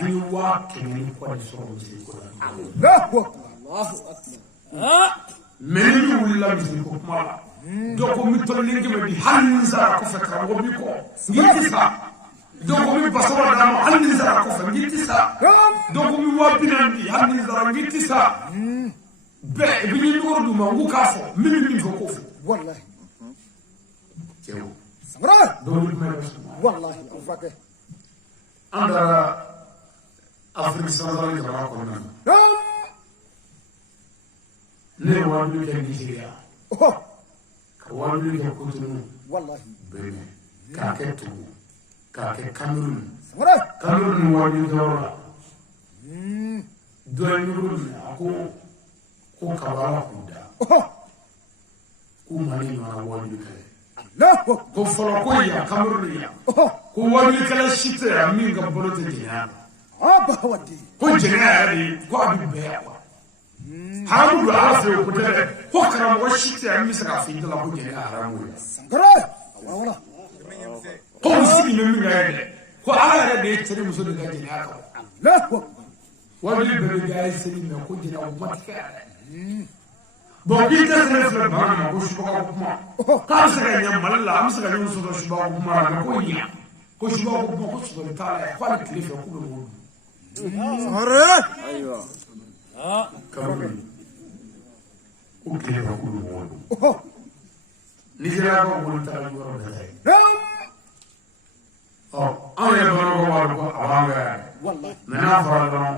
أي واقع من قد صار مسلمكم الله أكبر من ولا مسلمكم مالا دوكم متولين كم بحنزة كفكر وبيكو يتسا دوكم بسوا دام حنزة كفكر يتسا دوكم وابنان بحنزة يتسا بني نقول ما هو كافو من فوقه والله جو سمرة دول ما والله أفرك عند أفريقيا الصغيرة ترى كلنا ليه وابني كان نيجيريا وابني كان كوتونو والله بني كاكتو كاكت كاميرون سمرة كاميرون وابني دورا دول يقول أكو ko kabara kunda ko mani ma wani kale ko folo ko ya kamurni ya ko wani kala shite ya min ga bolote dinya aba wadi ko jina ya ni ko abi be ya ko haramu do ala fe ko tele ko karam ko shite ya mi saka fi dala ko jina haramu ya sangara wala ko sigi min ga ya ko ala ya de tere muso de ga jina ka la ko wani be ga ya sini me ko jina o matka bon bi ta sene fle bana ko shuba ko kuma ka se ga nyam malla am se ga nyum so shuba ko kuma na ko nya ko shuba ko kuma ko shuba ta la ko ni klife ko be mo sare ايوه kamari ko klife ko be mo ni jira ko ko ta la yoro da tay an ya bana ko wa ko awanga والله na fara don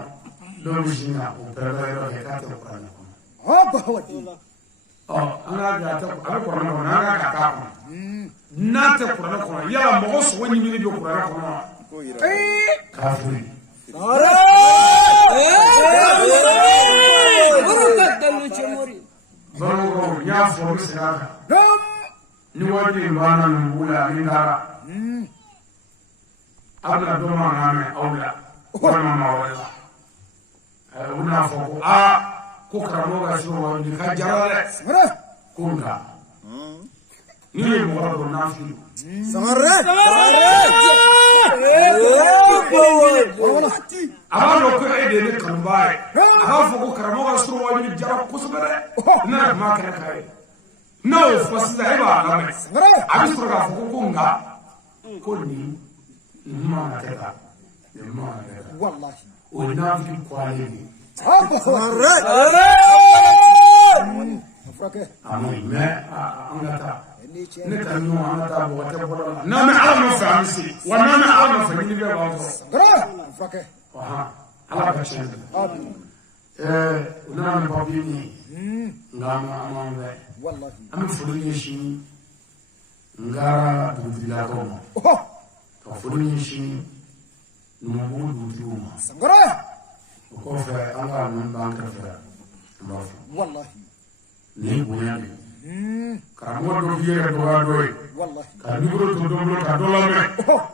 do bisina o pere ro he ka ta ko na aba wadi ana ga ta ala ko na na ga ka ko na ta ko na ko ya mo so woni mi bi ko na ko kafiri Baro ya fo sira ni wadi bana mbula ni dara abla do ma ngame awla wala ma wala una fo ko ko karamo ga so wadi ka jarale sare kunga ni mo do na fi sare abado ko ede ne kambaye aba fo ko karamo ga so wadi jara ko so bere na ma kana kai no fasida iba na me sare abi so ga fo ko kunga ko ni ma teka ma teka والله ona fi kwale ni aba sare أفرك ami me angata اللي شيء ne kan no angata bo te bola na me ala no famisi wa na me ala no famini be ba ko سره أفرك aha ala ba chen أبي una me ba bi ni ngama amambe والله ami fulu shi ngara du dila ko mo to fulu shi no mo du duma سره ko fe anga nan ba ka fe ma والله ni bonya ni karamo do fiere do wa do والله ka nibro to do do ka do la me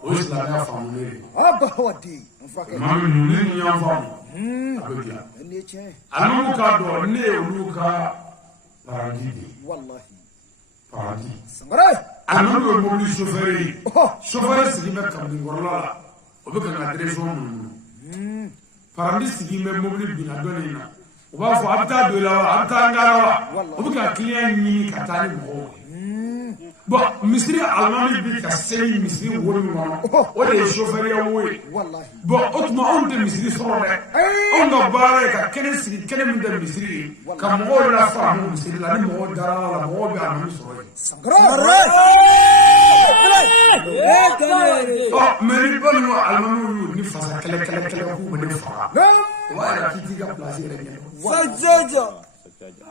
o isla ya famu ni أبا ودي أفرك mami nu ni nya famu abegia اللي شيء anu ka do ne ulu ka parangidi والله parangidi سره anu do mo ni chauffeur sigi me kam ni gorla o be ka na direction mun parangidi sigi me mobili bina do ni na o ba fo abta do la abta ngara o be ka client ni ka tani mo bon misiri alimami bi ka seli misiri wolo min kɔnɔ o de ye chauffeur wo ye والله bon o tuma anw tɛ misiri sɔrɔ dɛ anw ka baara ye ka kɛnɛ sigi kɛnɛ min tɛ misiri ye ka mɔgɔw lafaamu misiri la ni mɔgɔw dara la mɔgɔw bɛ alimami sɔrɔ yen سره meri banu almanu ni fasa kala ku bane fa wala kiti ga place la ni sajaja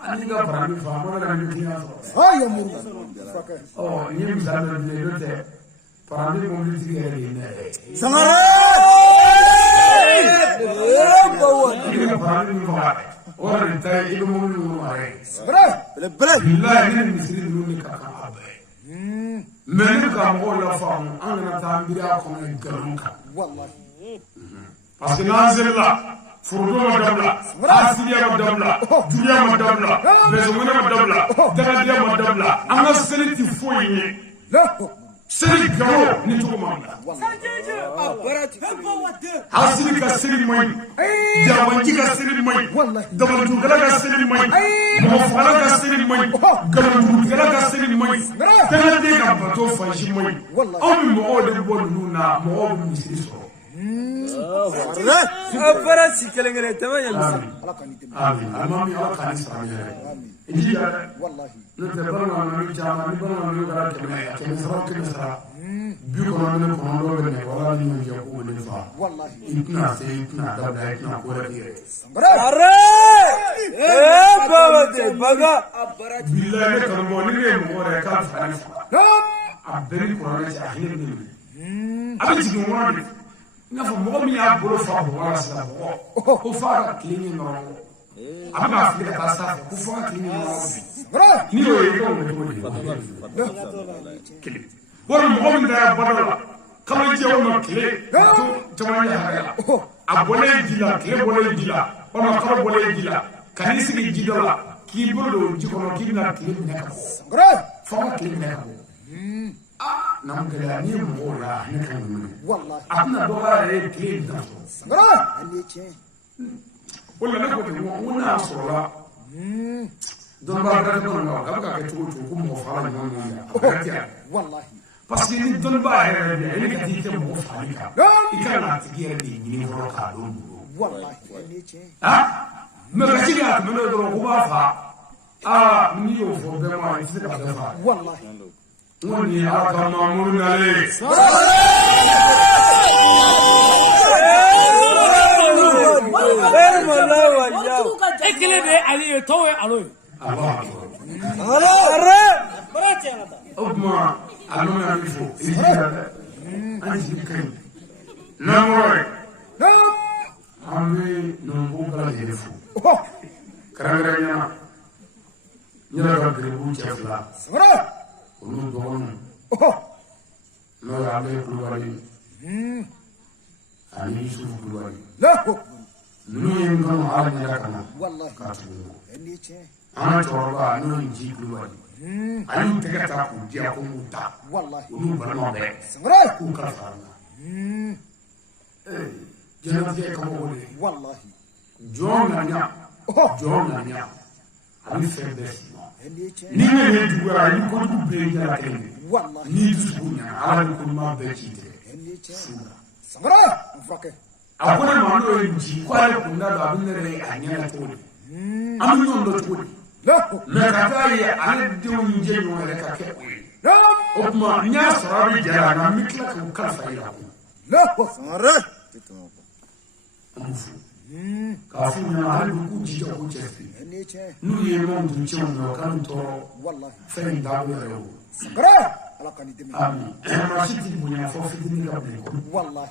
ani ga parami fa mo na ni tiya ay amuru ni misala ni dote parami mo ni tiya ni sangare ni parami mo fa ora tay ilu mo ni mo mare bele billahi ni misiri ni ka ka abe men ka mo la fa an na tambira ko ni garunka wallahi parce que nazirla furdo madabla asiya madabla dunya madabla bezumuna madabla dagadiya madabla anga seliti foyne seli garo ni tugumanda hasili ka seli moy jawanji ka seli moy dabantu gala ka seli moy mofala ka seli moy galantu gala ka seli moy dagadiya ka bato fanshi moy am mo ode bolu na mo ode misriso أبرز كلامنا تمام يا مسلم. آمين. المامي الله كان يسمعني. إنجيل. والله. نتبرع من الجامعة نتبرع من الجامعة كمسرة بيكون من الكونولو بني ولا من يجاكو من الفا. والله. إتنا سيتنا دبلا إتنا كورا كير. أرى. بابا بابا. بالله نكرموني نمورة كان فانس. نعم. أبدي كورانا شاهين مني. أبدي تجمعوني. نفهم مغمي أبغى فاهم ولا سلام كفار كليني نورو أبغى أفكر كاسا كفار كليني نورو نيو يكون كلي ورا مغمي ده بدلا كم يجي يوم كلي تمانية هيا أبغى يجيلا كلي بولا يجيلا وما كرو بولا يجيلا كنيسة يجيلا كيبورو جيكونو كيبنا كلي بنكابو فما كلي بنكابو نعم كلامي مغولا نكمل والله أنا بقى كلين ده ولا نقول ونا صورة دون بعد دون ما أبغى كتقول تقول مفعول ما والله بس إني دون بعد يعني كتير مفعول كان أتجيه دي نيفورك والله ما بتجيه من دون هو منيو فوق ما يصير كذا والله وني أكمل مورنا ليه أكلة عليه توي عليه. أبما ألونا بيفو أنجي كين نموي أمي نمبوكلا يفو كرانغرانيا نيرا غريبو تشفلا ولو دون لو يعمل كلواري أني يوسف كلواري لا نو يمكن على نيركنا والله كاتبو اللي تشي أنا تورا نو يجي كلواري أنا تكتا كوديا كوموتا والله ولو بلما بي سمرا كوكا فارنا جنبتي كمولي والله جون نانيا أنا فردس اللي تشي ni ne duwa ni ko du be ya kene والله ni dusunya ala ko ma be kite اللي تشي سمرا مفكر akona ma no nji ko ale ko na do abin ne anya to ni am no ndo to ni لا me ka ta ye ale de nje no le ka ke نعم o kuma nya sara bi jara na mi kla ko ka fa ila ko لا سمرا ka fu na ale ku ji ko chefi اللي تشي nu ye mo ndu che no kan to والله fe nda wo yo سمرا على قني دمي ami ma shi ti bunya fo fi ni ka be ko والله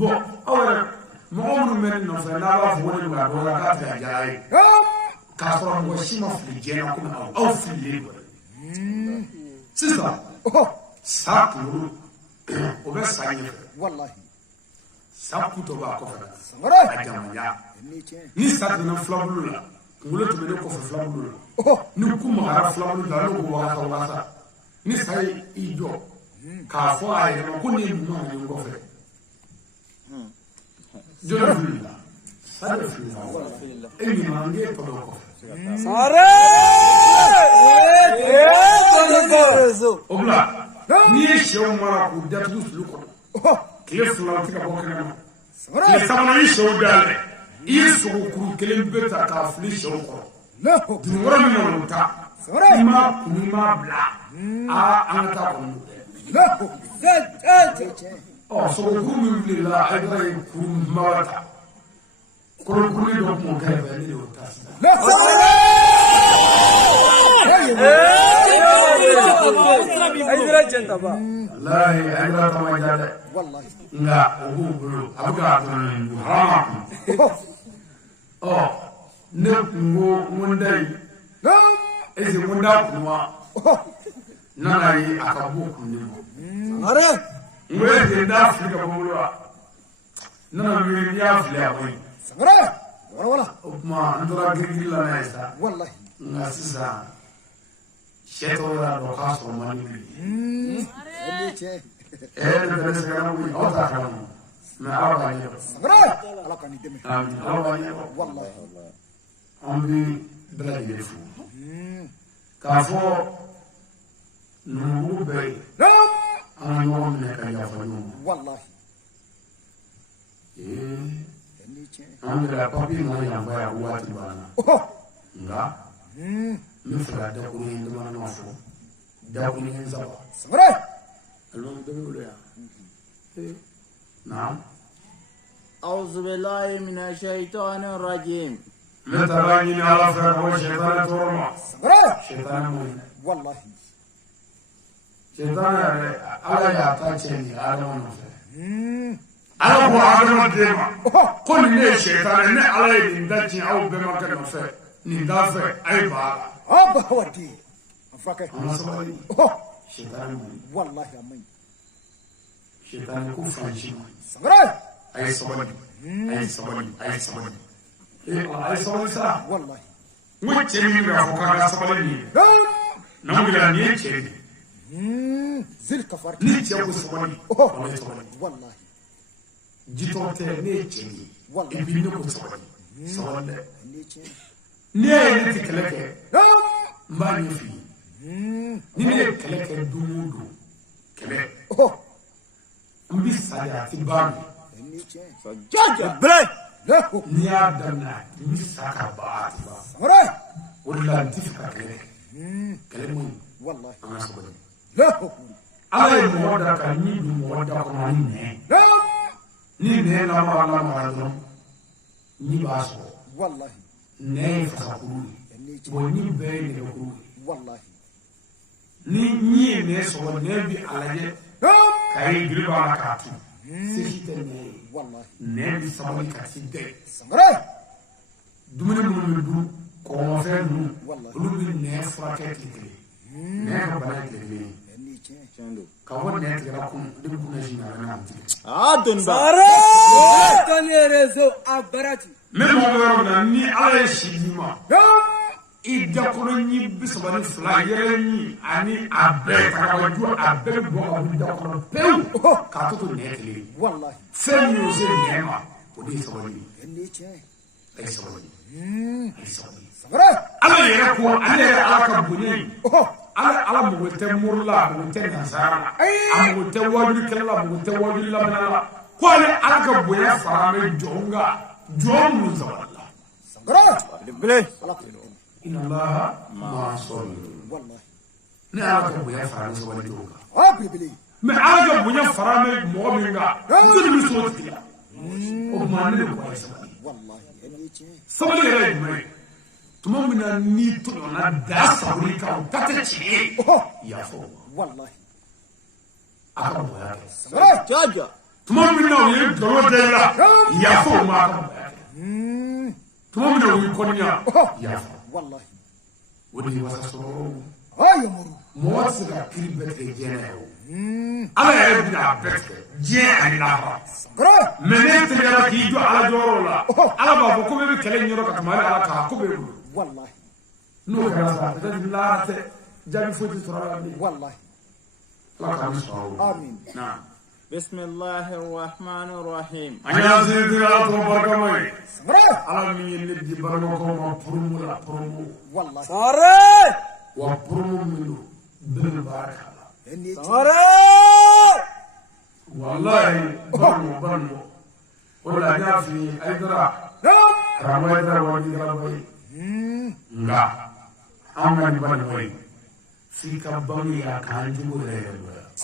bon awara mɔgɔ minnu bɛ nin nɔfɛ n'a b'a fɔ ne ma dɔw la k'a tɛ a diyara ye k'a sɔrɔ mɔgɔ si ma fili diɲɛ na komi aw fililen don sisan sa kunkolo o bɛ sa ɲɛfɛ والله sa kutɔ b'a kɔfɛ سمرا a jamanja اللي تشي ni sa donna filabolo la kunkolo tɛmɛnen kɔfɛ filabolo la ni ku magara filabolo la n'o ko wagasa wagasa ni sa ye i jɔ k'a fɔ a yɛrɛ ma ko nin ye ɲuman ye nin kɔfɛ jɔn filila sa de filila e ɲuman ye tɔlɔ kɔfɛ o bila n'i ye sɛw mara k'u datugu sulu kɔnɔ tile fila o tɛ ka bɔ kɛnɛ ma tile sabanan i sɛw dayɛlɛ i ye sogo kuru kelen bɛɛ ta k'a fili sɛw kɔrɔ لا dugu wɛrɛ min na o ta i ma kun i ma bila an ka taa kɔnɔ لا sogo kuru min filila a ye taara ye kuru mara ta kolo kuruli dɔ kun kɛrɛfɛ ne de y'o ta sisan لا Aydra Jentaba. walahi Aydara ta ma ja dɛ والله nka o b'u bolo a bɛ k'a tɔnɔ nin don harama kun ne kun ko n da yi نعم ese n da kun wa nana ye a ka bɔ kun ne ma أرى n ko ese n da fili ka bɔ bolo wa nana miiri n'i y'a fili a ko ye سمرة ولا o tuma n tora girigiri la n'a ye sa والله nka sisan sɛ tɔw y'a dɔn k'a sɔrɔ man di wuli اللي شيء ne fɛnɛ sɛgɛnna wuli aw t'a kalama mɛ ala b'a ɲɛ dɔn سمرة على كان يدمي amin ala b'a ɲɛ dɔn والله an bɛ bɛɛ lajɛlen fo k'a fɔ numubugu bɛɛ ye نعم an ka ɲɔgɔn minɛ ka yafa ɲɔgɔn ma والله ee اللي شيء an yɛrɛ papiye nana yanfa yan waati banna nka n bɛ fɛ ka dakuru in bamananw fɔ dakuru in saba سمرة alimami dɔ bɛ wolo yan naam أعوذ بالله من الشيطان الرجيم n bɛ taga ɲini ala fɛ ka bɔ sɛtanɛ tɔɔrɔ ma سمرة sɛtanɛ man ɲi والله sɛtanɛ yɛrɛ ala y'a ta cɛ ni adama nɔfɛ ala ko adamaden ma ko nin ne ye sɛtanɛ ne ala ye nin da tiɲɛ aw bɛɛ ma kɛ nɔfɛ nin t'a fɛ a ye ba la أبا ودي أفكر an ka sabali sɛtanɛ man ɲi والله يا مي sɛtanɛ ko fansi man ɲi سمرة a ye sabali a ye sabali a ye sabali a ye sabali sa والله n ko cɛ min bɛ k'a fɔ k'a ka sabali nin ye نعم n'an wulila nin ye cɛ de ye زل كفرت ni cɛ ko sabali wala ye sabali والله jitɔ tɛ ne ye cɛ de ye et puis ne ko sabali sabali dɛ اللي شيء ne ye ne tɛ kɛlɛ kɛ نعم n b'a ɲɛ f'i ye ni ne ye kɛlɛ kɛ don o don kɛlɛ n bɛ sa de a tɛ ban اللي شيء جاجا لا n'i y'a daminɛ n bɛ sa ka ban a tɛ ban سمرة o de la n tɛ fɛ ka kɛlɛ kɛ kɛlɛ man ɲi والله an ka sabali لا ala ye mɔgɔ da ka ni don mɔgɔ da kɔnɔ ni nɛn نعم ni nɛn lamara dɔrɔn ni b'a sɔrɔ والله nɛn ye fasakuru ye اللي شيء bon ni bɛɛ ye nɛgɛkuru ye والله ni ye nɛn sɔrɔ nɛn bɛ a lajɛ نعم k'a ye joli b'a la k'a tun seki tɛ nɛn ye والله nɛn bɛ sabali ka se dɛ سمرة dumuni minnu bɛ dun kɔgɔmafɛn ninnu والله olu bɛ nɛn furakɛ tile kelen nɛn ka bana ye tile kelen ye اللي شيء ka bɔ nɛn tigɛra kun ne bɛ kun na si ɲaga n'a tigɛ عدن بقى Are! Tony Rezo Abarati. ne mɔgɔ bɛ yɔrɔ min na ni ala ye si d'i ma نعم i dakɔnɔ ɲi 32 yɛlɛ ɲi ani a bɛɛ tagabaju a bɛɛ bɛ bɔ ka bɔ i dakɔnɔ pewu k'a to to nɛn kelen ye والله fɛn min y'o se nɛn ma o de ye sabali ye اللي شيء a ye sabali a ye sabali سمرة ala yɛrɛ ko ale yɛrɛ ala ka bonya ye ala mago tɛ muru la a mago tɛ nansara la a mago tɛ wajurikɛla la a mago tɛ wajuri lamɛnna la ko ale ala ka bonya fara bɛ jɔn kan jɔn minnu sabali la سمرة بلي على كان يدمي inna allaha ma'a sabirin والله ne ala ka bonya fara bɛ sabali jɔn kan أبي بلي mɛ ala ka bonya fara bɛ mɔgɔ min kan joli bɛ so tigi la o tuma ne de ko a ye sabali والله اللي شيء sabali yɛrɛ ye jumɛn ye tuma min na n'i tɔɲɔna da sabali kan o ta tɛ tiɲɛ ye yafa o ma والله a ka bonya kɛ سمرة جاجا tuma min na u ye nkalon da i la yafa o ma a ka bonya kɛ tuma min na u y'i kɔniya yafa والله o de ye wasa sɔrɔ هاي مرو mɔgɔ tɛ se ka kiri bɛɛ tigɛ diɲɛ na ye o ala yɛrɛ bɛna a bɛɛ tigɛ diɲɛ ani lahara سمرة mɛ ne tigɛra k'i jɔ ala jɔyɔrɔ la ala b'a fɔ ko bɛɛ bɛ kɛlɛ ɲɛdɔn ka tɛmɛ ale ala kan ko bɛ bolo والله n'o kɛra sa peut-être lahara tɛ jaabi foyi tɛ sɔrɔ a la bilen والله ala k'an sɔrɔ o آمين naam بسم الله الرحمن الرحيم an y'a siri ala tɔgɔ barikama ye سمرة ala min ye ne di balimakaw ma poromo la poromo والله Are! wa poromo min don bɛɛ bɛ baara k'a la اللي شيء Are! wallahi balimo o de la n y'a f'i ye Aidara نعم karamɔgɔ Aidara wajibiyalaba ye nka an ka nin balima ye fika bangi ya kanji gore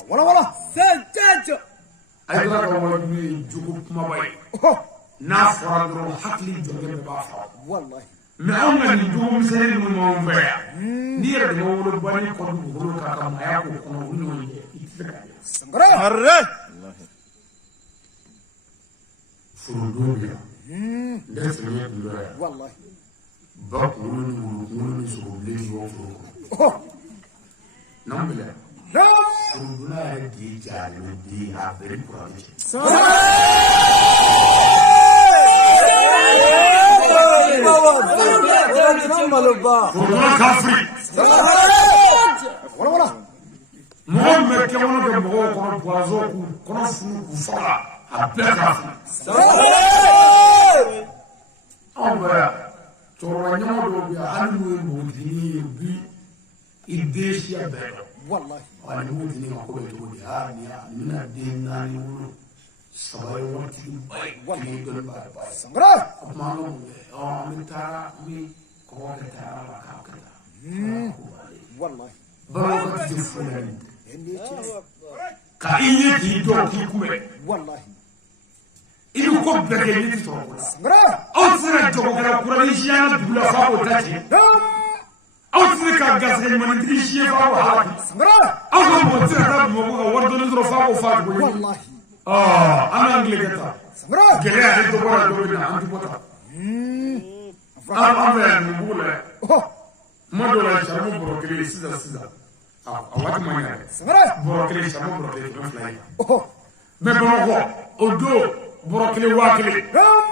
wala Sancho. ay dara ko woni jugu kuma bay na faradro hakli joge ba fa wallahi mais am na ni dugum sey mu mo mbaya ni rek mo wolo bani ko du ka kam aya ko ko no ni sangara Arre. furudubia ndese ni ndora wallahi bak wulu so leji wo furu nambele no furudula di jari di ha very proud furudula kafri wala mo me ke wono de mo ko poazo ku kono fu ku fala a beka Ora, toro nyamo do bi anu mo dini bi idesia belo. wallahi Ani mo dini ko be to di ani na dinna ni wo sabai wati bai wani do ba ba. sangara Ma no mi ta mi ko ta la ka ka. wallahi Ba ko ti fu ne. ende ce Ka inye ki do ki kume. wallahi Ilu ko bege ni to. sangara Aw sira jogo kala kurani jiyana dula fa ko taji. Aw sira ka gasge man diri jiye fa ko halaki. sangara Aw ko mo tira ta mo ko wardo ni fa ko fa ko. wallahi Ana angle geta. sangara Gele ari to bora do na anti bota. Ave ni bule. Mo do la chamu boro kele siza. Awati manya. sangara Boro kele chamu boro kele do fly. Me boro ko odo boro kele wa kele.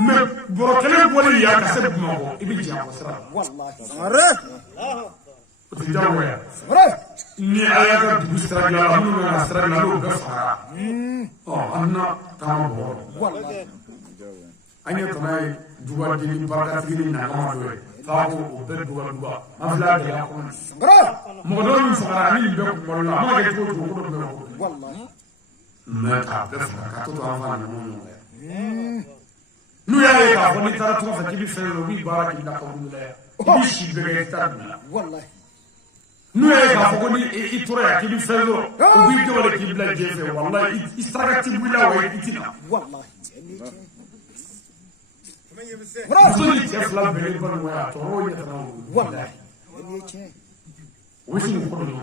Me boro kele bole ya ka se mo ko ibi ja ko sra. wallahi Arre. Ti dawo ya. sangara Ni aya ka dugu sira la mu na sira la lo ga fara. Anna ta bo. wallahi Anya kamay duwa dini barka tigi na ma do. Fa ko o be duwa. Afla de ya ko. sangara Mo do ni fara ni be ko mo la ma ga ko do ko do. wallahi Me ta be fara ka to fa na mo no. Nu ya ka ko ni tara to fa kibi fe ro bi bara ki la ko du le. Ibi shi be ga ta. wallahi Nu ya ka ko ni I tora ya kibi fe ro. Bi do le kibla jefe wallahi istraga tibula wa itina. wallahi ende ce Zoni ke fla bele ban wa to ro ya ta. wallahi ende ce Wisi ko do.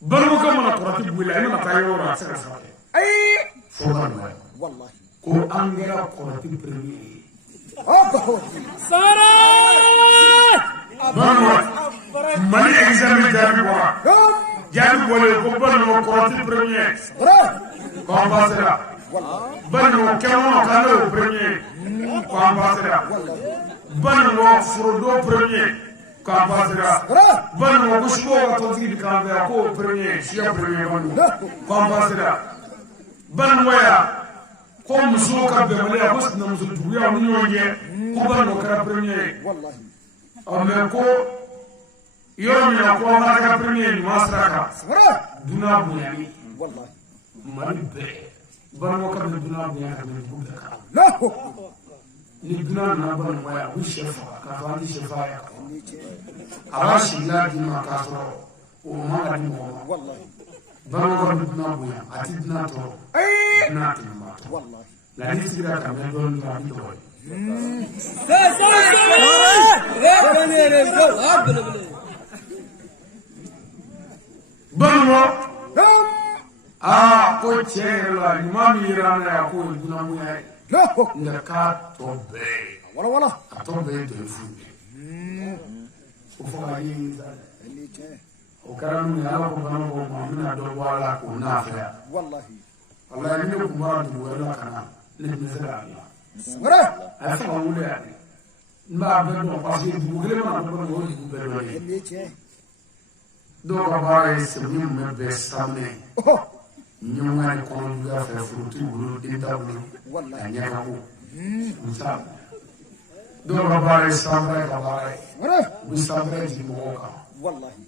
Barmo ka mana korati bula ina ta yo ra sa sa. ai Fo ban wa. wallahi Ko angera korati premier. Barmo mali examen jabi wa. Jabi wala ko barmo korati premier. Ko ambassadeur. Barmo kemono kalo premier. Ko ambassadeur. Barmo frodo premier. Ko ambassadeur. Barmo kushbo ka tongi bikambe ko premier, sia premier banu. Ko ambassadeur. Barmo ya ko muso ka be mali ko sina muso duya ni yoje ko barmo ka premier. wallahi Ame ko yoro mi ko ma ka premier ni masraka. Duna buyani. wallahi Mali be. Barmo ka be duna buyani ka be buda ka. la Ni duna na barmo ya wi shefa ka fani shefa ya. ende ce Arashi la di ma ka so o ma ga di mo. wallahi Barmo ka be duna buya ati duna to. ai Na ti ma. wallahi La ni sigira ka me don na bi to. Barmo ko chela ni mami rana ya ko duna mu ya. la Nga ka to be. wala To be to fu. Ko fo ga yi ende ce o karamu ya la ko bana ko ma mina do wala ko na fa. wallahi Wallahi ni ko mara du wala kana. Ni mi sala. sangara Ai fa wala ya. Mba be do pa si du gele ma do ko du be do ni. ende ce Do ka ba e se mi me be samne. Nyuma ni ko du ga fa frutu bulu din ta bulu. wallahi Anya ka ko. Musa. Do ka ba e samne ka ba e. sangara Bu samne ji mo ka. wallahi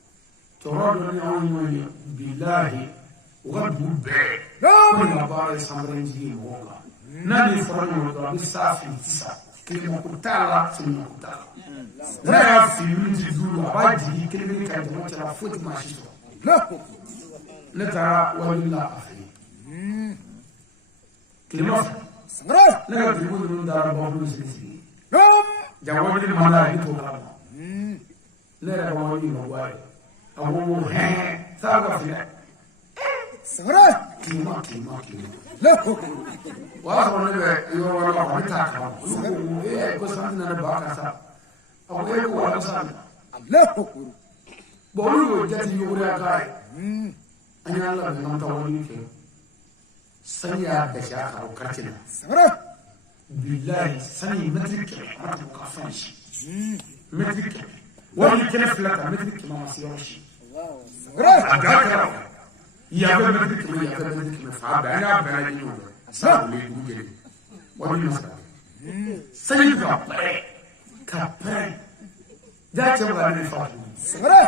Torado ni awon ni billahi wa du be. Ko na ba e samne ji mo ka. Nani fara mo do bi safi tisa. kilimo kutala sinu kutala na fi minti duru abaji kilimo kan jamo chala foti mashito na tara walilla afi kilimo Sangre. na tribu duru dara babu sisi jawab ni mala ni to kala ne ra ko ni no wai awu he saga fi Sangre. kilimo Le. wa so ne be yo wala ko ta ka ko santi na ba ka sa awu e ko wala sa Le. bo lu jati yo wura kai anya Allah ne ta wani ke sanya da shaka ko kartina Sangre. billahi sani metric mata ka fanshi metric wani kene flaka metric ma masiyoshi Sangre. agaka ya be metric me fa ba na ba na ni sa le gugele wani masa sani ka pare ja ce ba ne fa Sangre.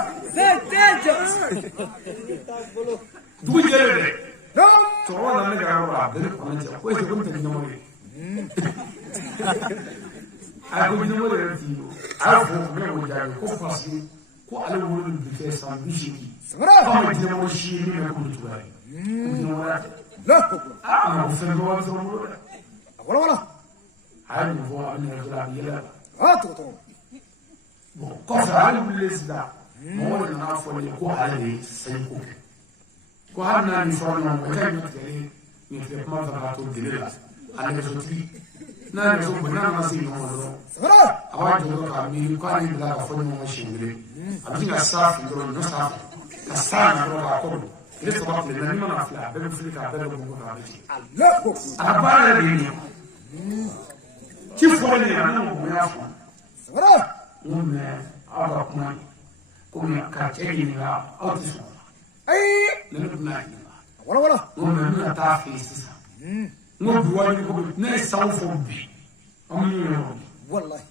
gugele de No. to wannan ne ga ba da ko ne ko sai kun ta ni mo ai ko ni mo de ti ai ko me mo ja ko fasi ko ale wo ni bi ke san bi shi Sangre. ko mo ti mo shi ni me ko tu ai ni mo ra Le. ah mo se do wa so mo Wala. ai ni vo ani ra bi la To. bon ko fa ale bi le sida mo wala na fo ni ko ale ni sai ko har na ni fo na mo ka ni ti ni te ma fa to de la ane so ti na ni so na na si mo do Sangre. awa jolo ka mi ko ani la ka fo ni mo shingire abi na sa fi do no sa ka sa na do ka ko ile so ba le na ni ma na fla be fi ka be do ko ka bi Le. abara de ni ki fo ni na mo ya fo Sangre. mo me aba kuma ko mi ka ke ni ga autis Ai. le no na ni Wala. mo me mi ta fi sisa mo duwa ni ko ne sa fo bi amu ni Wallahi.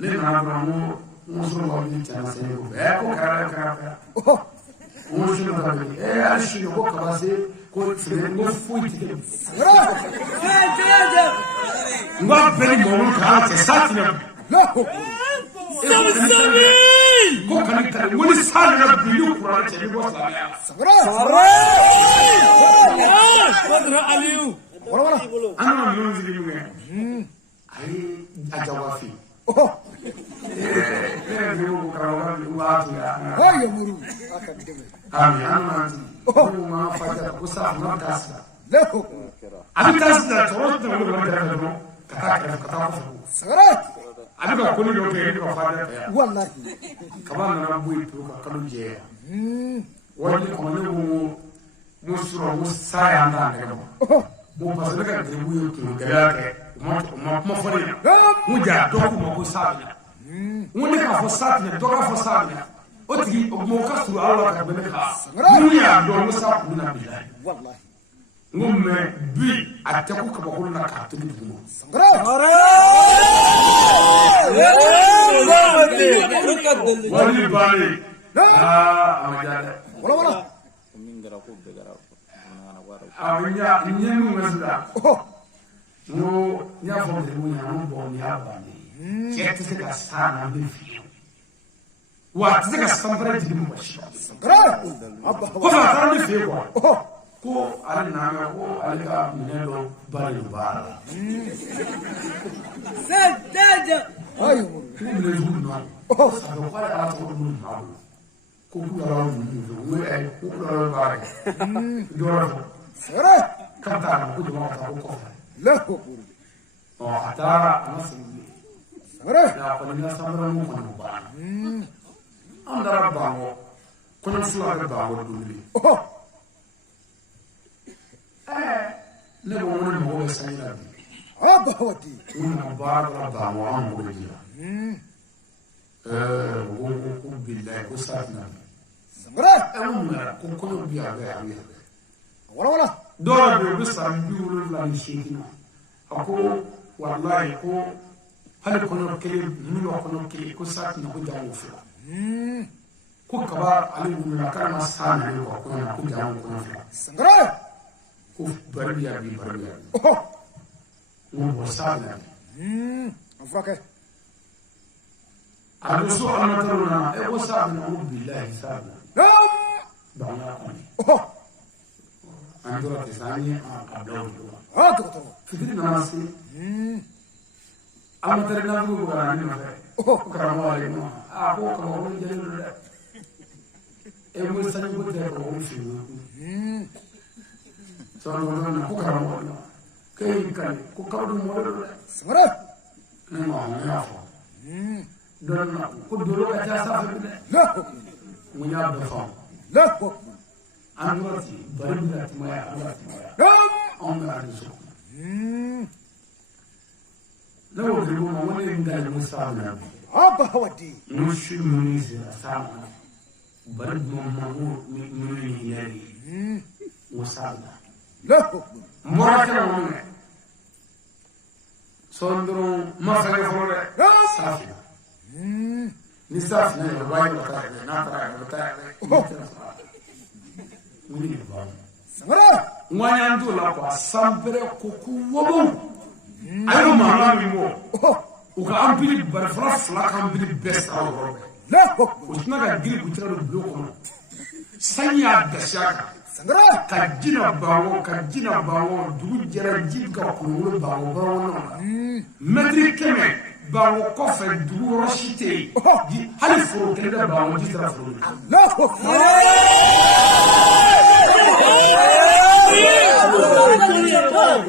le na bra mo so wa ni ta na se ko e ko kara Oh. mo shi no da ni e a shi ko ka ba se ko se mo fu ti de Sangre. mo be ni mo ka te sa ti na Le. ko kan ka woni sa na bi ni ko ra te ni bo sa ya Sangre. Wala. ana no zi ni me ai a jawafi Oh. le ni ko ka wa ni wa ti ya Oh ya muru. Aka debe. ami ana zi ko ma fa ta ko sa na ta sa Le. abi ta sa to to ko ma ta do ka ta ko Sangre. abi ka ko ni do ke ni ko fa ta ya Wallahi. kama na bui to ka kanu je wani ko ne mo suro mo sa ya na ne Oh. mo pa se ka de bui to ga ya ke mo fo ni mo ja do ko mo ko sa ya mo ne ka fo sa ni do ka fo sa ya o ti mo ka su Allah ka be ka mo ya do mo sa ku na bi Wallahi. mo me bi a te ko ka ko na ka to ni mo Sangre. wani bani amajada Wala. awanya nyenu masda Oh. no nya fo de mu nya no bo ni abani chete se ka sana bi fi wa te ka sambara di mu shi Sangre. Abba. ko fa tar ni fi ko Oh. ko ala na ga ko ala ka ne do bari bara Ai muru. ko ne ju no Oh. sa ko ala to mu na ko ku ala mu ni ko ai ko ala bara do ra Sangre. ka ta ko do ma ta ko Le. atara amasingi Sangre. ya ko ni samara mu ko ba andara bawo ko ni fula ga bawo duli Oh. ne bo mo ni mo sa ni la Abba wati. ni mo ba ga bawo an ko ji wo billahi ko sa na Sangre. mu na ko bi ya ga ya Wala. dora be sa bi wulu la ni shi ni ako wallahi ko hal ko no kele ni no ko no kele ko sa ni ko jawo fi ko kaba ali wulu na kana sa ni ko ko na ko jawo ko fi Sangre. ko bari ya bi Oh. mo bo sa na أفرك الرسول أنا ترونا إيه وسابنا أقول بالله سابنا لا بعياقني أوه عندنا تسانية قبله دكتور كثير ناسي أما ترى نقول بقراني ما كرامة علينا أبو كمان جلول إيه مسني بده يقول شيء سألنا كرامة علينا كيف كان كرامة مولد سمرة نعم نعرفه دون كدلو أجازة لا ويا بفهم لا أنورتي بريدة ما لا أم أرزق لو كلمة ولا يمدل مسامنا أبا ودي مش منيزة سامنا برد من يلي مسامنا لا مركنا ومن صندرو ما سيفرق سافنا نسافنا الواي وتاعنا ناترا وتاعنا سمرة mwanya ndula kwa sampere kukuwobo ayo mama mimo uka ampili barfra fla ampili best awro لا usna ga giri kutara do kono sanya da shaka سمرة ka jina bawo dugu jara jibga kulo bawo no medri keme bawo kofe dugu roshite hali furo kenda bawo jitra furo لا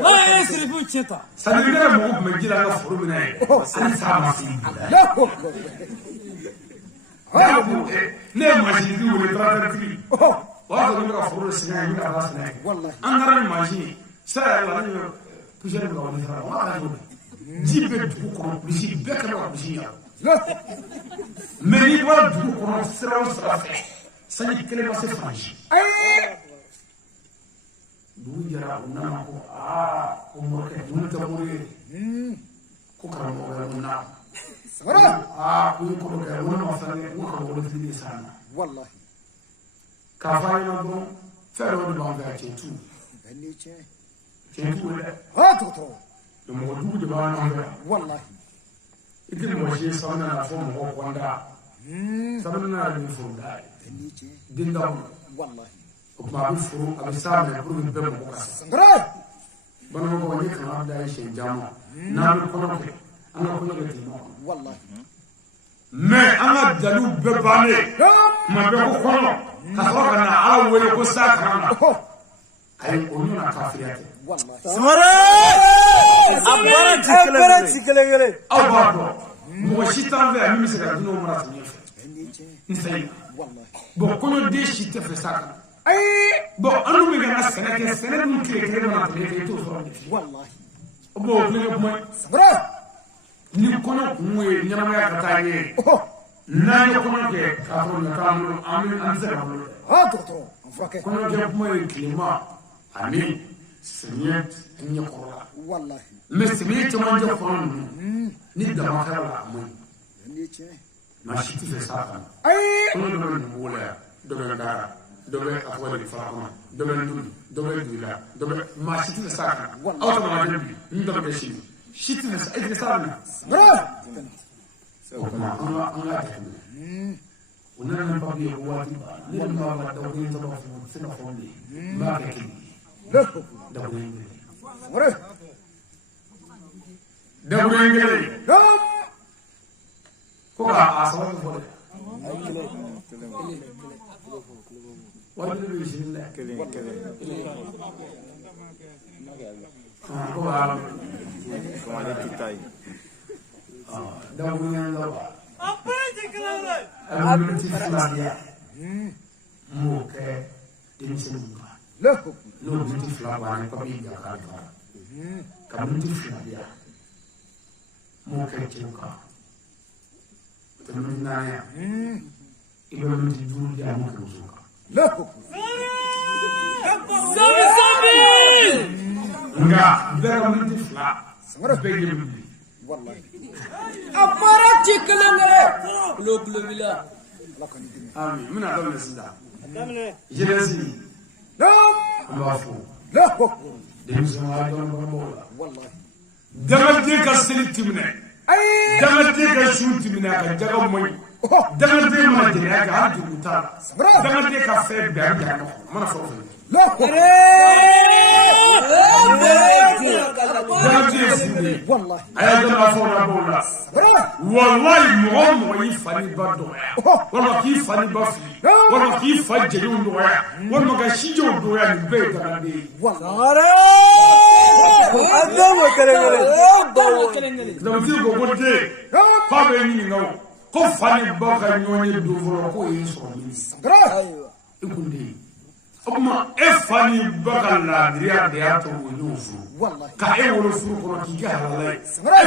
ما يسرفوا الشتا sadira mo me jira ga furo mina sai sama si لا ne majidi wala tratatri wazo ni ka furo sina ni ka basna والله angara ni maji sa la ni pujere ga wala fara wa ga jibe du ko bisi be ka ko bisi ya لا me ni wala du ko sira fe sani kele ma se faji du jara unna ko ko mo ke dum ta mo ko ka mo ga unna سمرة ko ko ga unna ma fa ne ko ko wala fili sana والله ka fa ni no fero do ba ga chetu هني شيء chetu le دكتور mo du de ba na ga والله ite mo je sana na fo mo ko nda sana na ni fo da هني شيء dinda والله ko ma bi fo abi sa me ko ni be mo ko ka سمرة bana ko ni kan da shi jama na ko no ke an ko no ke mo والله mais an ka dalu bɛɛ bannen ma bɛɛ ko kɔnɔ ka sɔrɔ ka na ala wele ko sa kana na ayi o nana kafiriya kɛ والله سمرة أبرة تكلم aw b'a dɔn mɔgɔ si t'an fɛ yan min bɛ se ka dunanw mara tun ɲɛfɛ هني شيء n fɛ والله bon kɔɲɔden si tɛ fɛ sa kana bon an dun bɛ ka na sɛnɛ kɛ sɛnɛ dun tile kelen mana tɛmɛ kɛ i t'o sɔrɔ de والله bon o kulonkɛ kuma ye سمرة ni kɔɲɔ kun ye ɲɛnamaya ka taa ɲɛ n'an ye kɔɲɔ kɛ k'a sɔrɔ nin t'an bolo an tɛ se ka bolo dɛ دكتور أفرك kɔɲɔkɛ kuma ye tilema ani samiyɛ ɲɛkɔrɔla والله mais samiyɛ cɛmancɛ kɔnɔ ninnu ni dama kɛra la a man ɲi هني شيء maa si tɛ fɛ s'a kan kɔɲɔ dɔ bɛ nugu la yan dɔ bɛ dara dɔ bɛ a tɔgɔ de fara kɔnɔ dɔ bɛ ndomi dɔ bɛ duila dɔ bɛ maa si tɛ fɛ s'a kan aw tɛ maa jɛ bi n dɔ bɛ kɛ sini si tɛ fɛ e tɛ s'a kan سمرة o tuma an ka jateminɛ o nana ni papiye ko waati banna ne dun b'a ka dawuden tɔgɔ fɔ se ka fɔ bilen n b'a kɛ kelen لا dawuden kelen سمرة dawuden kelen لا ko k'a sababu fɔ dɛ waati bɛ sini dɛ ko b'a dawuden laban a miniti fila diya n b'o kɛ denmisɛnninw kan لا n'o miniti fila banna papiye ja k'a fara ka miniti fila diya n b'o kɛ cɛw kan tɛ miniti naani yan i bɛ miniti duuru diya n b'o kɛ musow kan لا nka bɛɛ ka miniti fila سمرة bɛɛ ye min bi والله أبرة تكلم كلو كلو بلا ami n bɛna daminɛ sisan jeunesse لا an b'a fɔ لا denmisɛnninya dɔnnibagaw la والله danganden ka seli ti minɛ Dangante ka shunti mina ka jaga moy. Dangante ma jina ka hadu muta. Dangante ka fe be an jano. Mana fo. والله أيضا أفونا بولا والله مغم ويفاني بدويا والله كيف فاني بافي والله كيف فجلون دويا والله كشيجو دويا البيت عندي والله لما تيجي قلت هذا يمين نو كيف فاني بافي نوني دوفلو كوي سومي ايوه يقول لي أما إفاني بقى دريا دياتو ونوفو والله كأي ونوفو كنا كيجا هلا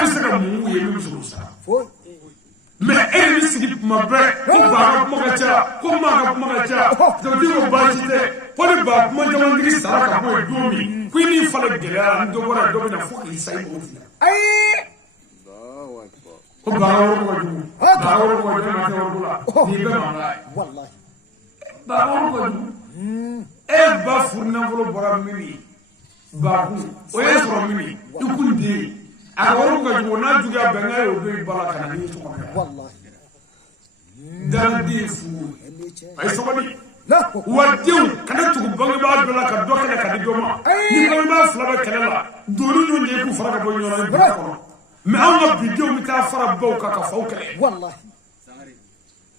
إبسك مو يمسوسا فوي ما إبسك ما بره كوبا ما كتير كوما ما كتير تبدي مباشرة فلي باب ما جمان دري سارك أبوي دومي كويني فلك جلاه ندوبنا دومنا فوق يساي موتنا اي كوبا أورو أورو ما تورو نيبه ما والله أورو ba furna volo bora mimi ba ku o ye soro mimi ikunde a woro ga ju na ju ga banga yo be bala kana ni to والله dan di fu ay sobani لا wadiu kana tu banga ba bala ka do kana ka di doma ni ko ma fla ba kana la do lu ñu ku fara ko ñu na ko mais am na video mi ta fara bo ka ka faw kale والله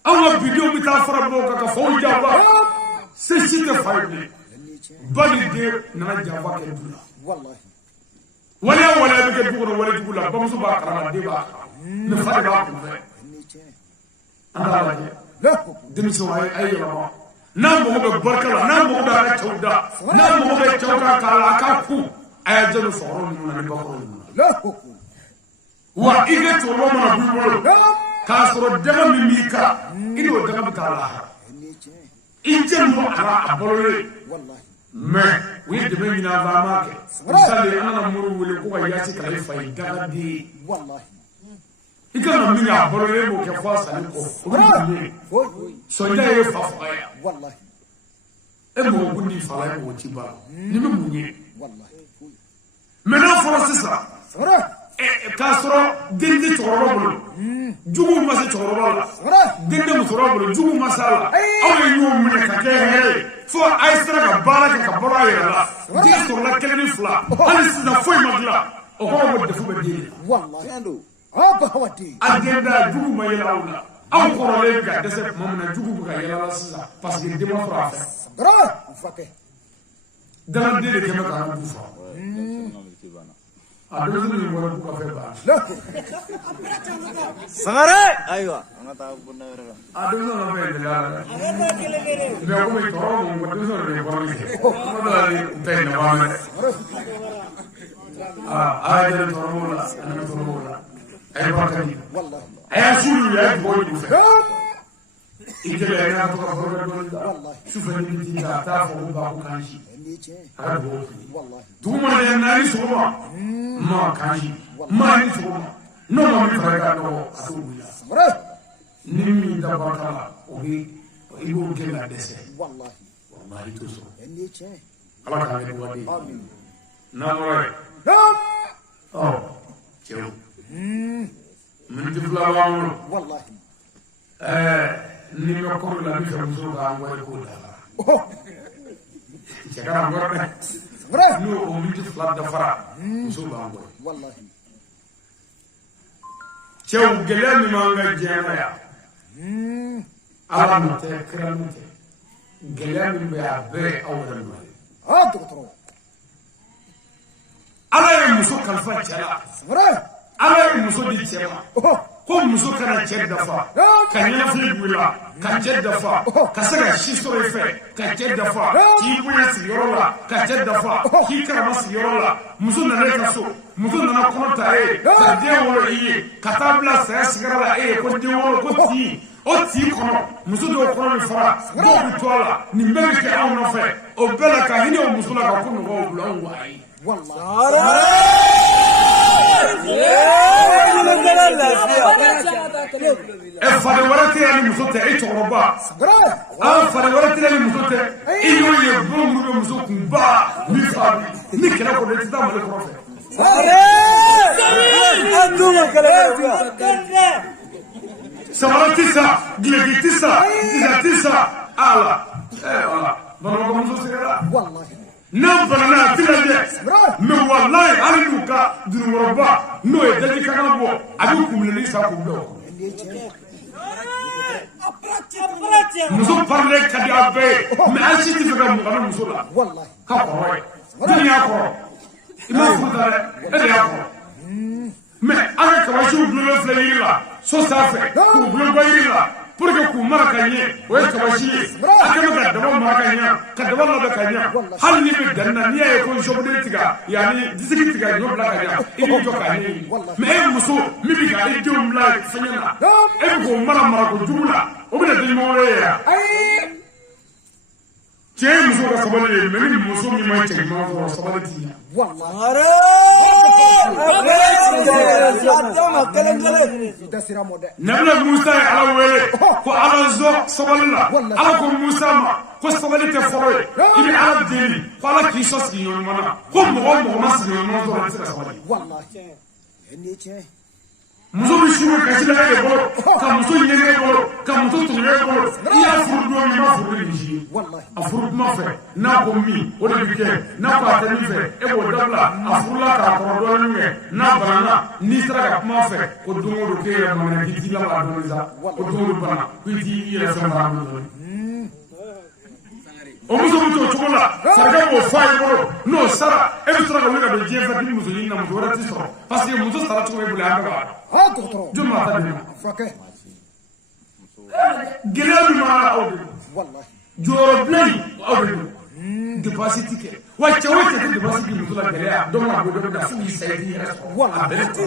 am na video mi ta fara bo ka ka faw jaba c'est si de faille bali de na jaba ke dula والله wala be ke dugura wala dugula ba musu ba kala de ba ne fa ba ku anda la لا dim so ay yama na mo be barkala na mo be ka chawda na mo be chawka kala ka ku ay jenu foro ni na ba ko لا wa ige to mo na bu bolo ka soro daga mi mika ido daga bi kala inje mo ala abolore والله mais oui de me na ba ma ke sale ana muru wele ko ya ci kala fa daga di والله ikana mi na abolore mo ke fa sale ko فوي so ja ye fa fa ya والله e mo gundi fa la ko ci ba ni me munye والله فوي maintenant foro sisa صغير ka soro dindi choro bolo jugu ma se choro bolo صغير dindi mo choro bolo jugu ma sala aw ye ñu mu ne ka ke he fo ay sara ka bala ka bora ya la di so la kele ni fla ali sisa foi magla o ko mo defu be di والله ابا ودي agenda jugu ma yela wala aw ko le ga dese mo na jugu bu ka yela la sisa parce que demo fra fa صغير فكه dana de ke ma ka bu fa adu ni mo bu ka fe ba لا Sangare! Aywa. Ang tawag po na rin. adu na na be la me ko mi toro mo ko do re ko ni ko da ni te na wa me ay de toro la ana toro la ay ba ka ni والله ay sulu ya ko ni fe نعم ite le na ko ko do والله su fe ni ti ta ta fo ba ko kan shi اللي جاي ay bo والله duma de na ni so ma kan shi ma ni so no ma mi fa ka no asu la صغير ni mi da ba ka o bi ibo ke la dese والله wallahi to so اللي جاي ala ka ni wadi امين na mo re نعم oh chew min ti fla wa mo والله ni me ko la mi fa muso ga ngore ko da اوه che kana ngore صغير no o min ti fla da fara muso ga ngore والله chew gele mi ma nga jena ya ala mi te kra mi te gele mi be a be awra mi ها دكتور ala ye muso kalfa cɛla صغير ala ye muso di cɛ ma اوه ko muso kana cɛ dafa ka ɲɛnafili b'u la ka cɛ dafa ka se ka si sɔrɔ i fɛ ka cɛ dafa k'i bonya sigiyɔrɔ la ka cɛ dafa k'i karama sigiyɔrɔ la muso nana i ka so muso nana kɔnɔ ta e ka den wolo i ye ka taa bila saya sigara la e ye ko den wolo ko tii o tii kɔnɔ muso dɔw kɔnɔ bɛ fara dɔw bɛ to a la nin bɛɛ bɛ kɛ anw nɔfɛ o bɛɛ la ka hinɛ o muso la ka ko nɔgɔw bila anw wa ayi والله fade wɛrɛ tɛ yan ni muso tɛ e cɛkɔrɔba صغير fade wɛrɛ tɛ yan ni muso tɛ i y'o ye bon minnu bɛ muso kun ba ni fa ni kɛlɛ kɔnɔ i tɛ taa mali kɔrɔ fɛ Sabara tisa, gilegi tisa, tisa, ala. Wala. Bana ko muso sigara. Wallahi. N'an banana tila de. Mais wallahi hali n'u ka durumɔrɔba n'o ye daji kankan bɔ a bɛ kunbileni sa k'u bila. Muso parilen ka di a bɛɛ ye mais an si tɛ fɛ ka mɔgɔ ni muso la. Wallahi. Ka kɔrɔ ye. Jɔn y'a kɔrɔ? I m'a furu ta dɛ, e de y'a kɔrɔ. Mais an ka kabasiw dulonnen filɛ yiri la so sanfɛ k'u gulon bɔ yiri la pour que k'u mara ka ɲɛ o ye kabasi ye a kɛ bɛ ka daba mara ka ɲɛ ka daba labɛn ka ɲɛ hali n'i bɛ danni na n'i y'a ye ko zɔbuden tigɛ yanni disiki tigɛ ɲɔ bila ka ɲɛ i b'i jɔ k'a ɲɛɲini mais e muso min bɛ ka i denw bila fɛngɛ na e bɛ k'o mara ko jugu la o bɛ na di ɲɔgɔn wɛrɛ ye yan cɛ ye muso ka sabali ye mais ni muso min ma cɛ ɲuman sɔrɔ sabali t'i ɲɛ. Nabila Musa ye Ala wele ko Ala zɔ sabali la Ala ko Musa ma ko sabali tɛ fɔlɔ ye i bɛ Ala deli ko Ala k'i sɔn sigiɲɔgɔn ɲuman na ko mɔgɔ ma sigiɲɔgɔn ɲuman sɔrɔ a tɛ se ka sabali. Muso bɛ su kasi la e bolo ka muso ɲɛgɛn e bolo ka muso tugu e bolo i y'a furu don min ma furu ni si a furu kuma fɛ n'a ko min o de bɛ kɛ n'a ko a tɛ min fɛ e b'o dabila a furula k'a kɔrɔ dɔɔnin kɛ n'a banana n'i sera ka kuma fɛ ko don o don k'e yɛrɛ mankan k'i t'i laban a dɔɔnin sa ko don o don bana ko i t'i yɛrɛ fɛn baara dɔɔnin. O muso bɛ t'o cogo la saraka b'o fɔ a ye bolo n'o sara e bɛ sɔrɔ ka wuli ka don diɲɛ fɛ ni muso ɲini na muso wɛrɛ t'i sɔrɔ parce que muso sara cogo e bolo an bɛ b'a dɔn. Jɔn maa ta den na. Gɛlɛya min b'a la aw de don jɔyɔrɔ bilen aw de don dépense ti kɛ wa cɛ o cɛ tɛ dépense di muso la gɛlɛya dɔ mana bɔ dɔ bɛ na fo k'i sa i k'i yɛrɛ sɔrɔ a bɛɛ tɛ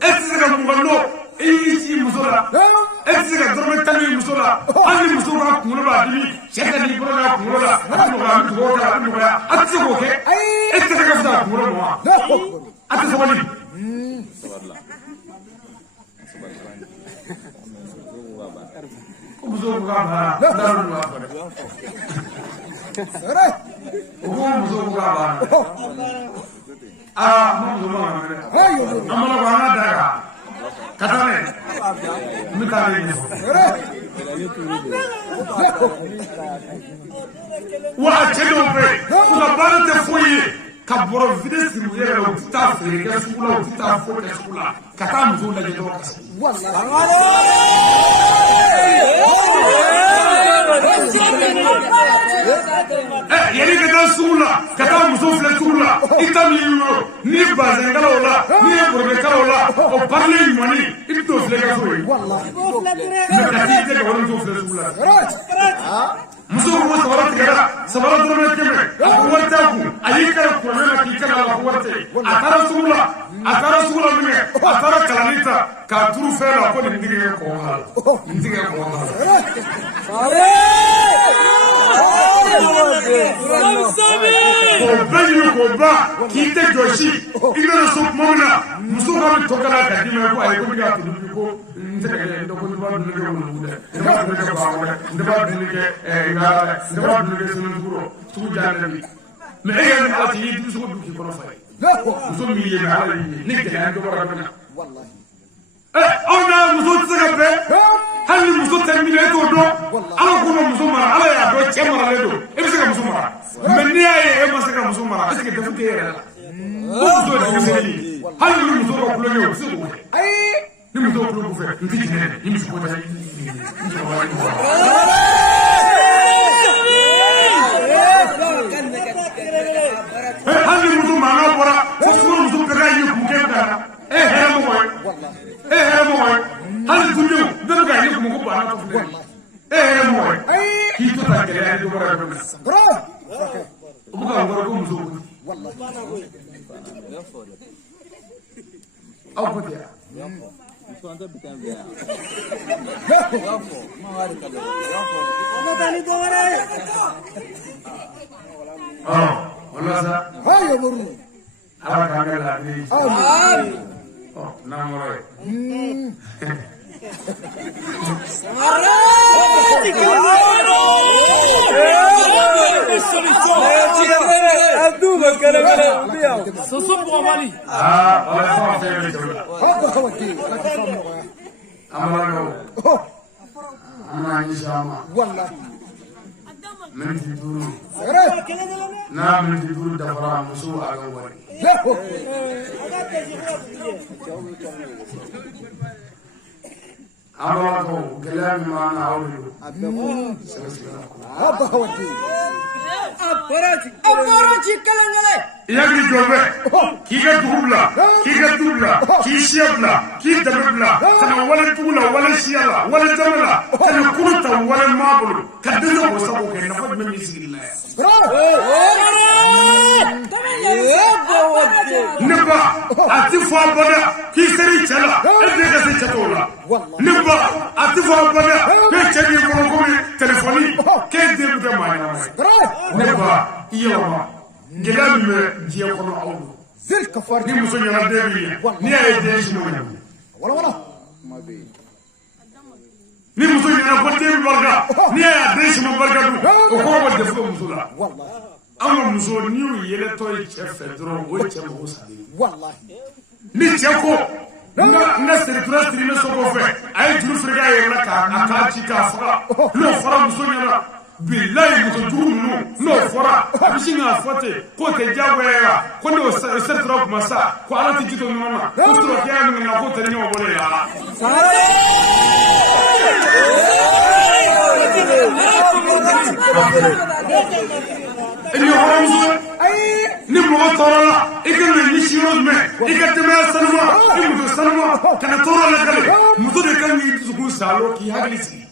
e tɛ se ka mɔgɔ dɔn e y'i si muso la e tɛ se ka dɔrɔmɛ tan ni muso la hali ni muso ka kunkolo b'a dimi cɛ ka n'i bolo n'a kunkolo la a bɛ nɔgɔya a bɛ dugawu kɛ a bɛ nɔgɔya a tɛ se k'o kɛ e tɛ se ka fisa a kunkolo ma wa a tɛ sabali. Ko muso ko ka baara n'a y'olu b'a fɔ dɛ o ko muso ko ka baara aa ma muso ma kan dɛ an mana ko an ka da kan ka taa n'a ye n bɛ taa ne ɲɛfɔ wa cɛ dɔw bɛ yen u ka baara tɛ foyi ye ka bɔrɔ vide siri u yɛrɛ la u tɛ taa feere kɛ sugu la u tɛ taa foyi kɛ sugu la ka taa musow lajɛ dɔrɔn ka se. Yani ka taa sugu la ka taa muso filɛ sugu la i ta min y'i wolo n'i ye bazɛnkalaw la n'i ye borokɛkalaw la o parili ɲumanni i bɛ t'o filɛ ka so ye mais ka t'i tɛ ka wari muso filɛ sugu la. Muso ko sabara tigɛra sabara dɔrɔmɛ 100 a ko wari t'a kun a y'i kɛra kuranɛ la k'i kɛra a la ko wari tɛ a taara sugu la min kɛ a taara kalani ta k'a turu fɛn la ko nin tigi ye kɔn k'a la nin tigi ye kɔn k'a la. K'o bɛɛ ɲini k'o ban k'i tɛ jɔsi i bɛna so tuma min na muso ka bɛ tɔ kala ka d'i ma ko ayi ko ne ka tunu ko n tɛ ka kɛ ko ne b'a dumuni kɛ wuluwulu dɛ ne b'a dumuni kɛ baako dɛ ne b'a dumuni kɛ ngara dɛ ne b'a dumuni kɛ sɛnɛntugu rɔ sugu jalen dɛ bi mais e yɛrɛ ni ala cɛ i ye dumusogo dun k'i kɔnɔ fa ye muso min y'i ye mais ala y'i ye ni gɛlɛya dɔ bɔra bɛ na. Aw n'a muso tɛ se ka bɛn hali ni muso tɛ minɛ e t'o dɔn ala ko ma muso mara ala y'a dɔn cɛ maralen don e bɛ se ka muso mara mais n'i y'a ye e ma se ka muso mara est-ce que defu t'e yɛrɛ la ko muso ye denmisɛnnin ye hali ni muso ka kulonkɛ o bɛ se k'o kɛ ni muso kulo k'u fɛ n tɛ jɛnɛ dɛ ni muso ko tɛ hali ni muso mankan bɔra ko sugu muso bɛɛ ka ye kun kɛ ka e hɛrɛ mɔgɔ ye hali dundenw bɛɛ bɛ ka ye kun ko banna ko filɛ e hɛrɛ mɔgɔ ye k'i to ta gɛlɛya ni dɔbɔra yɔrɔ min na o bɛ ka n kɔrɔ ko muso ko aw ko ten wala sa ala k'an kɛ lafiya n'an kɔrɔ ye والله من تدور سغري نعم من تدور دفرا مسوء أغواري لا أمركم كلام ما أنا أقوله هذا هو الدين أباراتي كلام يجري جوبه كيكا دوبلا كيكا دوبلا كي شيبلا كي دبلا كنا ولا دولا ولا شيلا ولا دملا كنا كروتا ولا مابلو كدنا وسابو كنا نفد من مسك الله نبا أتفا بنا كي سري شلا إدري كسي شتولا نبا أتفا بنا كي شدي بروكومي تلفوني كي دبلا ما نبا يلا جلال من جيكونا أولو زل كفار ni muso ɲana den min ye ni y'a ye den sinu ɲa ولا ولا ni muso ɲana ko den barika ni y'a ye den sinu barika dun o kɔrɔ bɔ defu muso la والله an ka muso ni y'u yɛlɛtɔ ye cɛ fɛ dɔrɔn o ye cɛ mago salen والله ni cɛ ko n ka seritura siri ne sogo fɛ a ye juru firika yɛrɛ la k'a ci k'a faga n'o fɔra muso ɲana billahi muso jugu ninnu n'o fɔra a bɛ sin k'a fɔ ten k'o tɛ diyagoya ye ko n'o seritura kuma sa ko ala tɛ ji to ɲɔgɔn ma ko sɔrɔkɛya min na k'o tɛ ɲɔgɔn bolo ye ala. ni hɔrɔnmuso ni mɔgɔ tɔɔrɔla i ka na ɲɛsin yɔrɔ jumɛn i ka denbaya sanuma i muso sanuma kana tɔɔrɔ lakale muso de kan k'i dusukun saalo k'i hakili sigi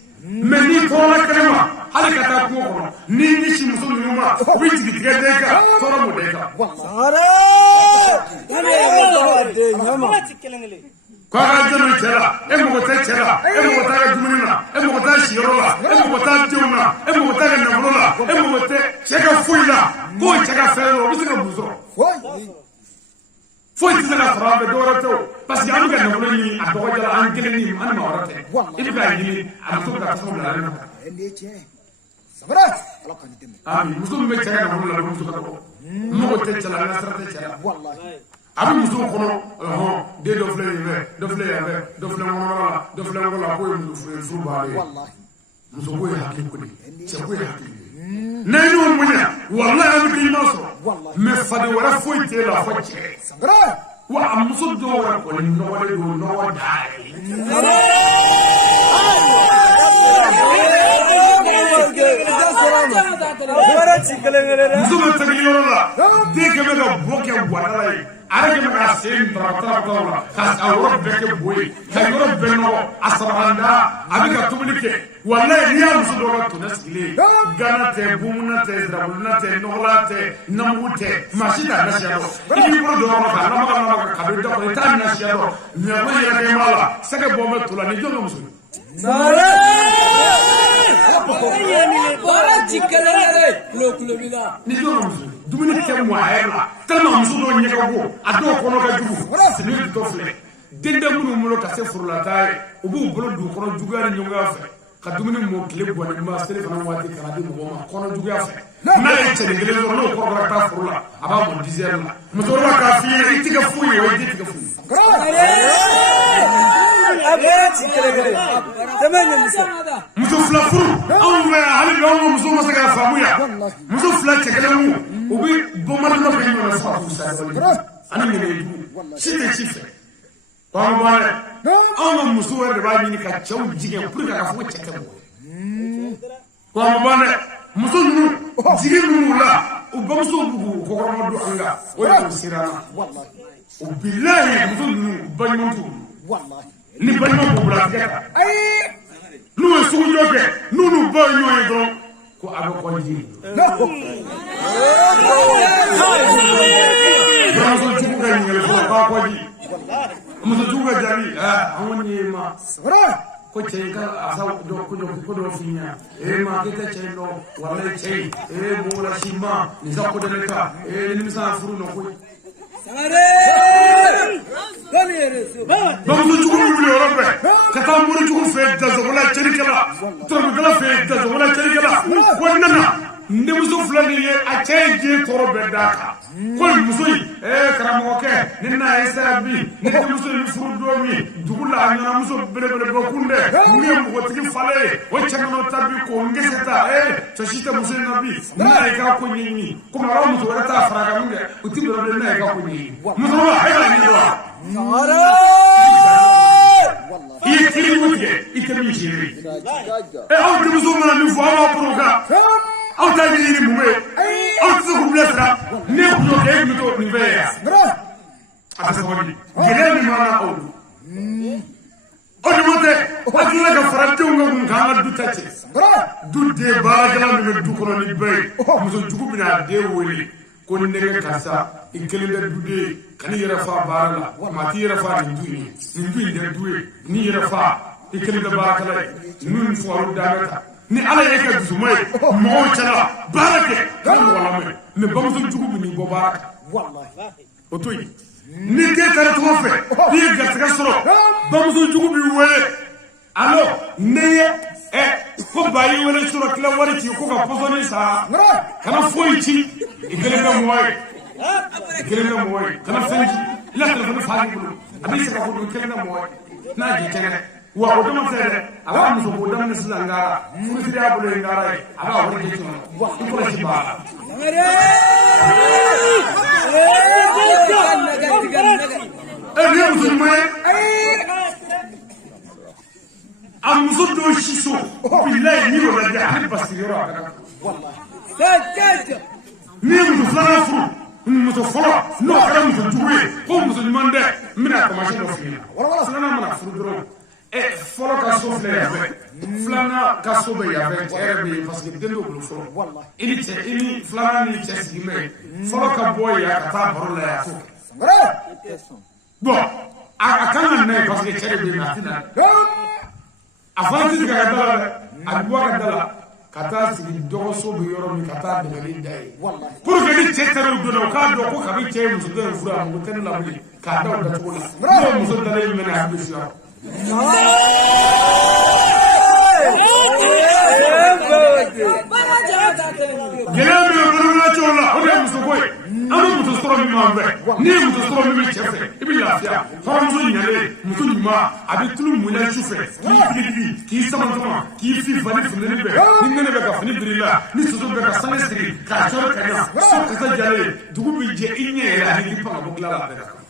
mɛ n'i tɔɔrɔla kɛnɛma hali ka taa kungo kɔnɔ n'i ɲɛsin muso ninnu ma u bɛ jigi tigɛ den kan tɔɔrɔ b'o den kan. ko a ka jɔnni cɛ la e mago tɛ cɛ la e mago t'a ka dumuni na e mago t'a siyɔrɔ la e mago t'a denw na e mago t'a ka nafolo la e mago tɛ cɛ ka foyi la k'o cɛ ka fɛn dɔrɔn o bɛ se ka mun sɔrɔ foyi tɛ se ka sɔrɔ an fɛ dɔwɛrɛ tɛ o parce que an bɛ ka nafolo ɲini a dɔgɔjala an kelen ni an ni maa wɛrɛ tɛ i bɛ k'a ɲini a muso bɛ ka tasuma bila ale nɔfɛ. سغري الله كان يدمر ami muso min bɛ cɛ ka nafolo la muso ka dɔgɔ mɔgɔ tɛ cɛ la n ka sira tɛ cɛ la. والله a bɛ muso kɔnɔ den dɔ filɛ yen fɛ dɔ filɛ yan fɛ dɔ filɛ ŋɔnɔ la dɔ filɛ ŋɔnɔ la k'o ye furu baara ye والله muso ko ye hakili ko de cɛ ko ye hakili ye n'an y'o muɲa walahi an bɛ kɛ ɲuman sɔrɔ mɛ faden wɛrɛ foyi t'e la fɔ cɛ سغري wa a muso dɔw yɛrɛ kɔni nɔgɔlen don nɔgɔ daa ye. muso bɛ tɛgɛ yɔrɔ la den kɛmɛ ka bɔ kɛ guwada la ye ale kɛmɛ ka sen tarataraw la ka a yɔrɔ bɛɛ kɛ bo ye ka yɔrɔ bɛɛ nɔgɔ a sabaranda a bɛ ka tobili kɛ walayi n'i y'a muso dɔw ka tɔnɛ sigilen gana tɛ bumuna tɛ zirabulina tɛ nɔgɔla tɛ namugu tɛ maa si t'a nasiya dɔn i b'i bolo don yɔrɔ kan lamaga ka don da kɔnɔ i t'a nasiya dɔn ɲama yɛrɛ kɛ ma la sɛgɛ bɔ bɛ to la ni jɔn bɛ muso ni jɔn bɛ muso dumuni kɛ mɔ a yɛrɛ la tellement muso dɔw ɲɛ ka go a dɔw kɔnɔ ka jugu sɛnɛ dɔ filɛ den tɛ minnu bolo ka se forola ye u b'u bolo don kɔnɔ juguya ni ɲɔgɔnya fɛ ka dumuni mɔ tile bɔnnen ma seli fana waati kana di mɔgɔ ma kɔnɔ juguya fɛ n'a ye cɛnin kelen sɔrɔ n'o kɔrɔkɔrɔ ka taa foro la a b'a mɔ 10 heures la musokɔrɔba k'a f'i ye i tɛ kɛ foyi ye o i tɛ kɛ foyi ye. muso fila furu anw fɛ yan hali bi anw ka muso ma se k'a faamu yan muso fila cɛ kelen u bɛ bɔnmari dɔ bɛ ɲɔgɔn na fo ka k'u sa ani ŋɛnɛjugu si tɛ si fɛ anw ka muso yɛrɛ de b'a ɲini ka cɛw jigin pour que a ka fɔ ko cɛ tɛ bɔ anw ban dɛ muso ninnu jigi minnu la u bamuso b'u kɔkɔrɔma don an kan o de y'u sera an na o bilahi muso ninnu balima t'u bolo ni balima b'u bolo a tigɛ kan n'u ye sugujɔ kɛ n'u n'u ba ye ɲɔgɔn ye dɔrɔn ko a bɛ kɔji baramuso jugu ka ɲininkali fɔlɔ k'a kɔji muso jugu ka jaabi an kɔni ye ma ko cɛ in ka asa ko dɔ f'i ɲɛna ma k'e tɛ cɛ in dɔn walayi cɛ in mɔgɔ la si ma nin sa ko dɛmɛ ka nimisa furu nɔ koyi bamuso jugu bɛ wuli yɔrɔ bɛɛ ka taa mori dazola cerikala torogala fe dazola cerikala wonnana ne muso fulani ye a cɛ je tɔɔrɔ bɛɛ da kan ko muso in karamɔgɔkɛ ni na ye saya bi ne tɛ muso in furu don min dugu la a ɲɛna muso belebele bɔ kun dɛ min ye mɔgɔtigi falen ye o cɛkɔrɔ ta bi ko n gese ta cɛsi tɛ muso in na bi n'a ye k'a ko ɲɛɲini komi aw muso wɛrɛ t'a fara kan min kɛ u ti belebele n'a ye k'a ko ɲɛɲini musokɔrɔba e ka ɲini wa i ye kiri tigɛ i tɛ min seere aw denmuso mana min fɔ aw b'a poro kan aw ta ɲini mun ye aw tɛ se k'u bilasira ne kun y'o kɛ e kun bɛ to nin fɛn ye yan a ka sabali gɛlɛya min b'an na aw don o ɲuman tɛ a tilala ka fara denw kan kun k'an ka du ta cɛ du den baarakɛla min bɛ du kɔnɔ ni bɛɛ ye muso jugu bɛna a den wele ko nɛgɛ karisa i kelen tɛ duden ye ka n'i yɛrɛ fa baara la maa t'i yɛrɛ fa nin du in ye nin du in tɛ du ye n'i yɛrɛ fa i kelen tɛ baarakɛla ye ninnu ni fɔgaru dan bɛ ta ni ala ye ka dusuma ye mɔgɔw cɛla baara kɛ kana mɔgɔ lamɛn mɛ bamuso jugu bɛ n'i bɔ baara kan o to yen ni den taara tɔgɔ fɛ n'i ye garisɛgɛ sɔrɔ bamuso jugu b'i wele alo ne ye ko ba y'i wele sɔrɔ tila wari ci ko ka pɔsɔni san kana foyi ci i kelen tɛ mɔgɔ ye i kelen tɛ mɔgɔ ye kana fɛn ci i la telefɔni fa b'i bolo a b'i sɛgɛn fɔ i kelen tɛ mɔgɔ ye n'a ji kɛnɛ wa o dama tɛ dɛ a b'a muso ko daminɛ sisan ngara furusiri y'a bolo ye ngara ye a b'a wari kɛ tuma i kɔlɔsi b'a la nin ye muso ɲuman ye a muso dɔw si so bilayi n'i y'o lajɛ hali basigi yɔrɔ a ka n'i ye muso filanan furu muso fɔlɔ n'o kɛra muso jugu ye ko muso ɲuman tɛ n bɛna tamasiyɛn dɔ f'i ɲɛna filanan mana furu dɔrɔn fɔlɔ ka so filɛ yan fɛ filanan ka so bɛ yan fɛ cɛ yɛrɛ bɛ yen parce que den dɔw bolo fɔlɔ i ni filanan ni cɛ sigi mɛ fɔlɔ ka bɔ yan ka taa baro la yan so bon a kan ka na ye parce que cɛ de bɛ yen a tɛ na a fana tɛ se ka da la dɛ a bɛ bɔ ka da la ka taa sigi dɔgɔso bɛ yɔrɔ min ka taa dɛmɛ ni da ye pour que ni cɛ taara o donna o k'a dɔn ko kabi cɛ ye muso dɔ in furu a muso tɛ ne labilen k'a da o dacogo la n'o muso dalen mɛnɛ a bɛ siran gɛlɛya min bɛ bolola cɛw la o de ye muso ko ye an bɛ muso sɔrɔ min b'an fɛ n'i ye muso sɔrɔ min bɛ cɛ fɛ i bɛ lafiya hɔrɔnmuso ɲalen muso ɲuman a bɛ tulu mɔlɛ su fɛ k'i digi k'i sama sama k'i fi fani funteni bɛɛ ni nɛnɛ bɛ ka fini biri la ni soso bɛ ka sange siri k'a cɔrɔ ka ɲa so kasa jalen dugu bɛ jɛ i ɲɛ yɛrɛ ani k'i pan ka bɔ tilala a bɛɛ kan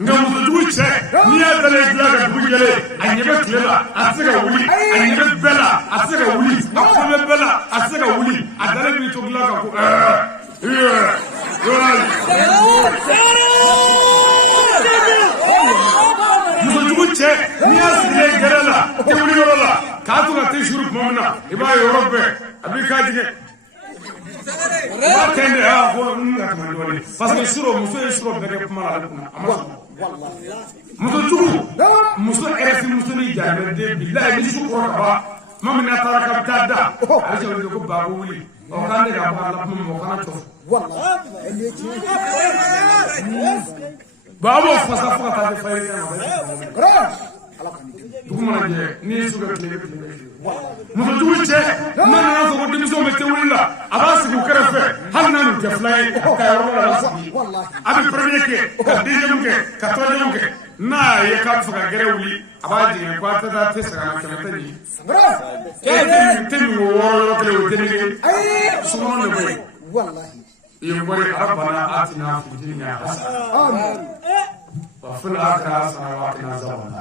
nka muso jugu cɛ n'i y'a dalen dilan ka dugu jɛlen a ɲɛ bɛ tile la a tɛ se ka wuli a ɲɛ bɛ bɛɛ la a tɛ se ka wuli a kulo bɛ bɛɛ la a tɛ se ka wuli a dalen b'i to dilan kan ko muso jugu cɛ n'i y'a sigilen gɛrɛ la tɛ wuli yɔrɔ la k'a to ka te suru tuma min na i b'a ye yɔrɔ bɛɛ a b'i k'a tigɛ kende ha ko nga kamandoni parce que suro muso ye suro bɛɛ kɛ kuma la ale kunna a ma sɔn muso jugu muso ɛrɛsi muso ni jaabɛ den bilayi ni su kɔrɔ ka ban tuma min na taara ka bɛ taa da a bɛ se wele ko baabu wuli ɔ k'an de ka bɔ a la kuma min o kana tɔ baabu fasa fo ka taa se fayiri kɛ ma dugu mana jɛ n'i ye su kɛ tile bɛ tile muso jugu cɛ n'a nana fɔ ko denmisɛnw bɛ te wuli la a b'a sigi u kɛrɛfɛ hali n'a n'u tɛ fila ye ka yɔrɔ la sigi a bɛ premier kɛ ka deuxième kɛ ka troisième kɛ n'a ye k'a bɛ fɛ ka gɛrɛ wuli a b'a jigin ko a tɛ taa te sɛgɛn na kɛmɛ tɛ nin te min ko wɔɔrɔ yɔrɔ kelen o tɛ nin ye sokɔnɔ de bɛ yen i ye wari ala bana a tɛna fitinin ɲɛ a sa wa fɛn a kɛra a sara wa a tɛna zabana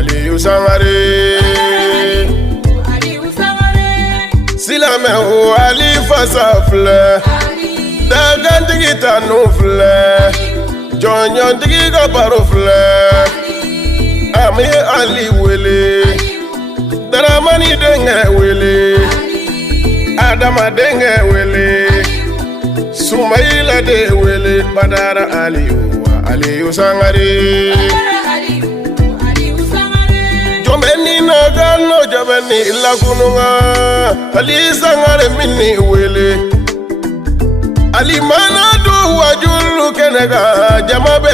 Aliyu Sangare Silame o Ali fasa filɛ dagantigi tanu filɛ jɔnjɔntigi ka baro filɛ ami Ali wele Daramani denkɛ wele Adama denkɛ wele Sumaila de wele Badara Aliyu Sangare Jomeni nagano jomeni ilakununga Ali Sangare mini wele Ali mana du wajulu kenega jamabe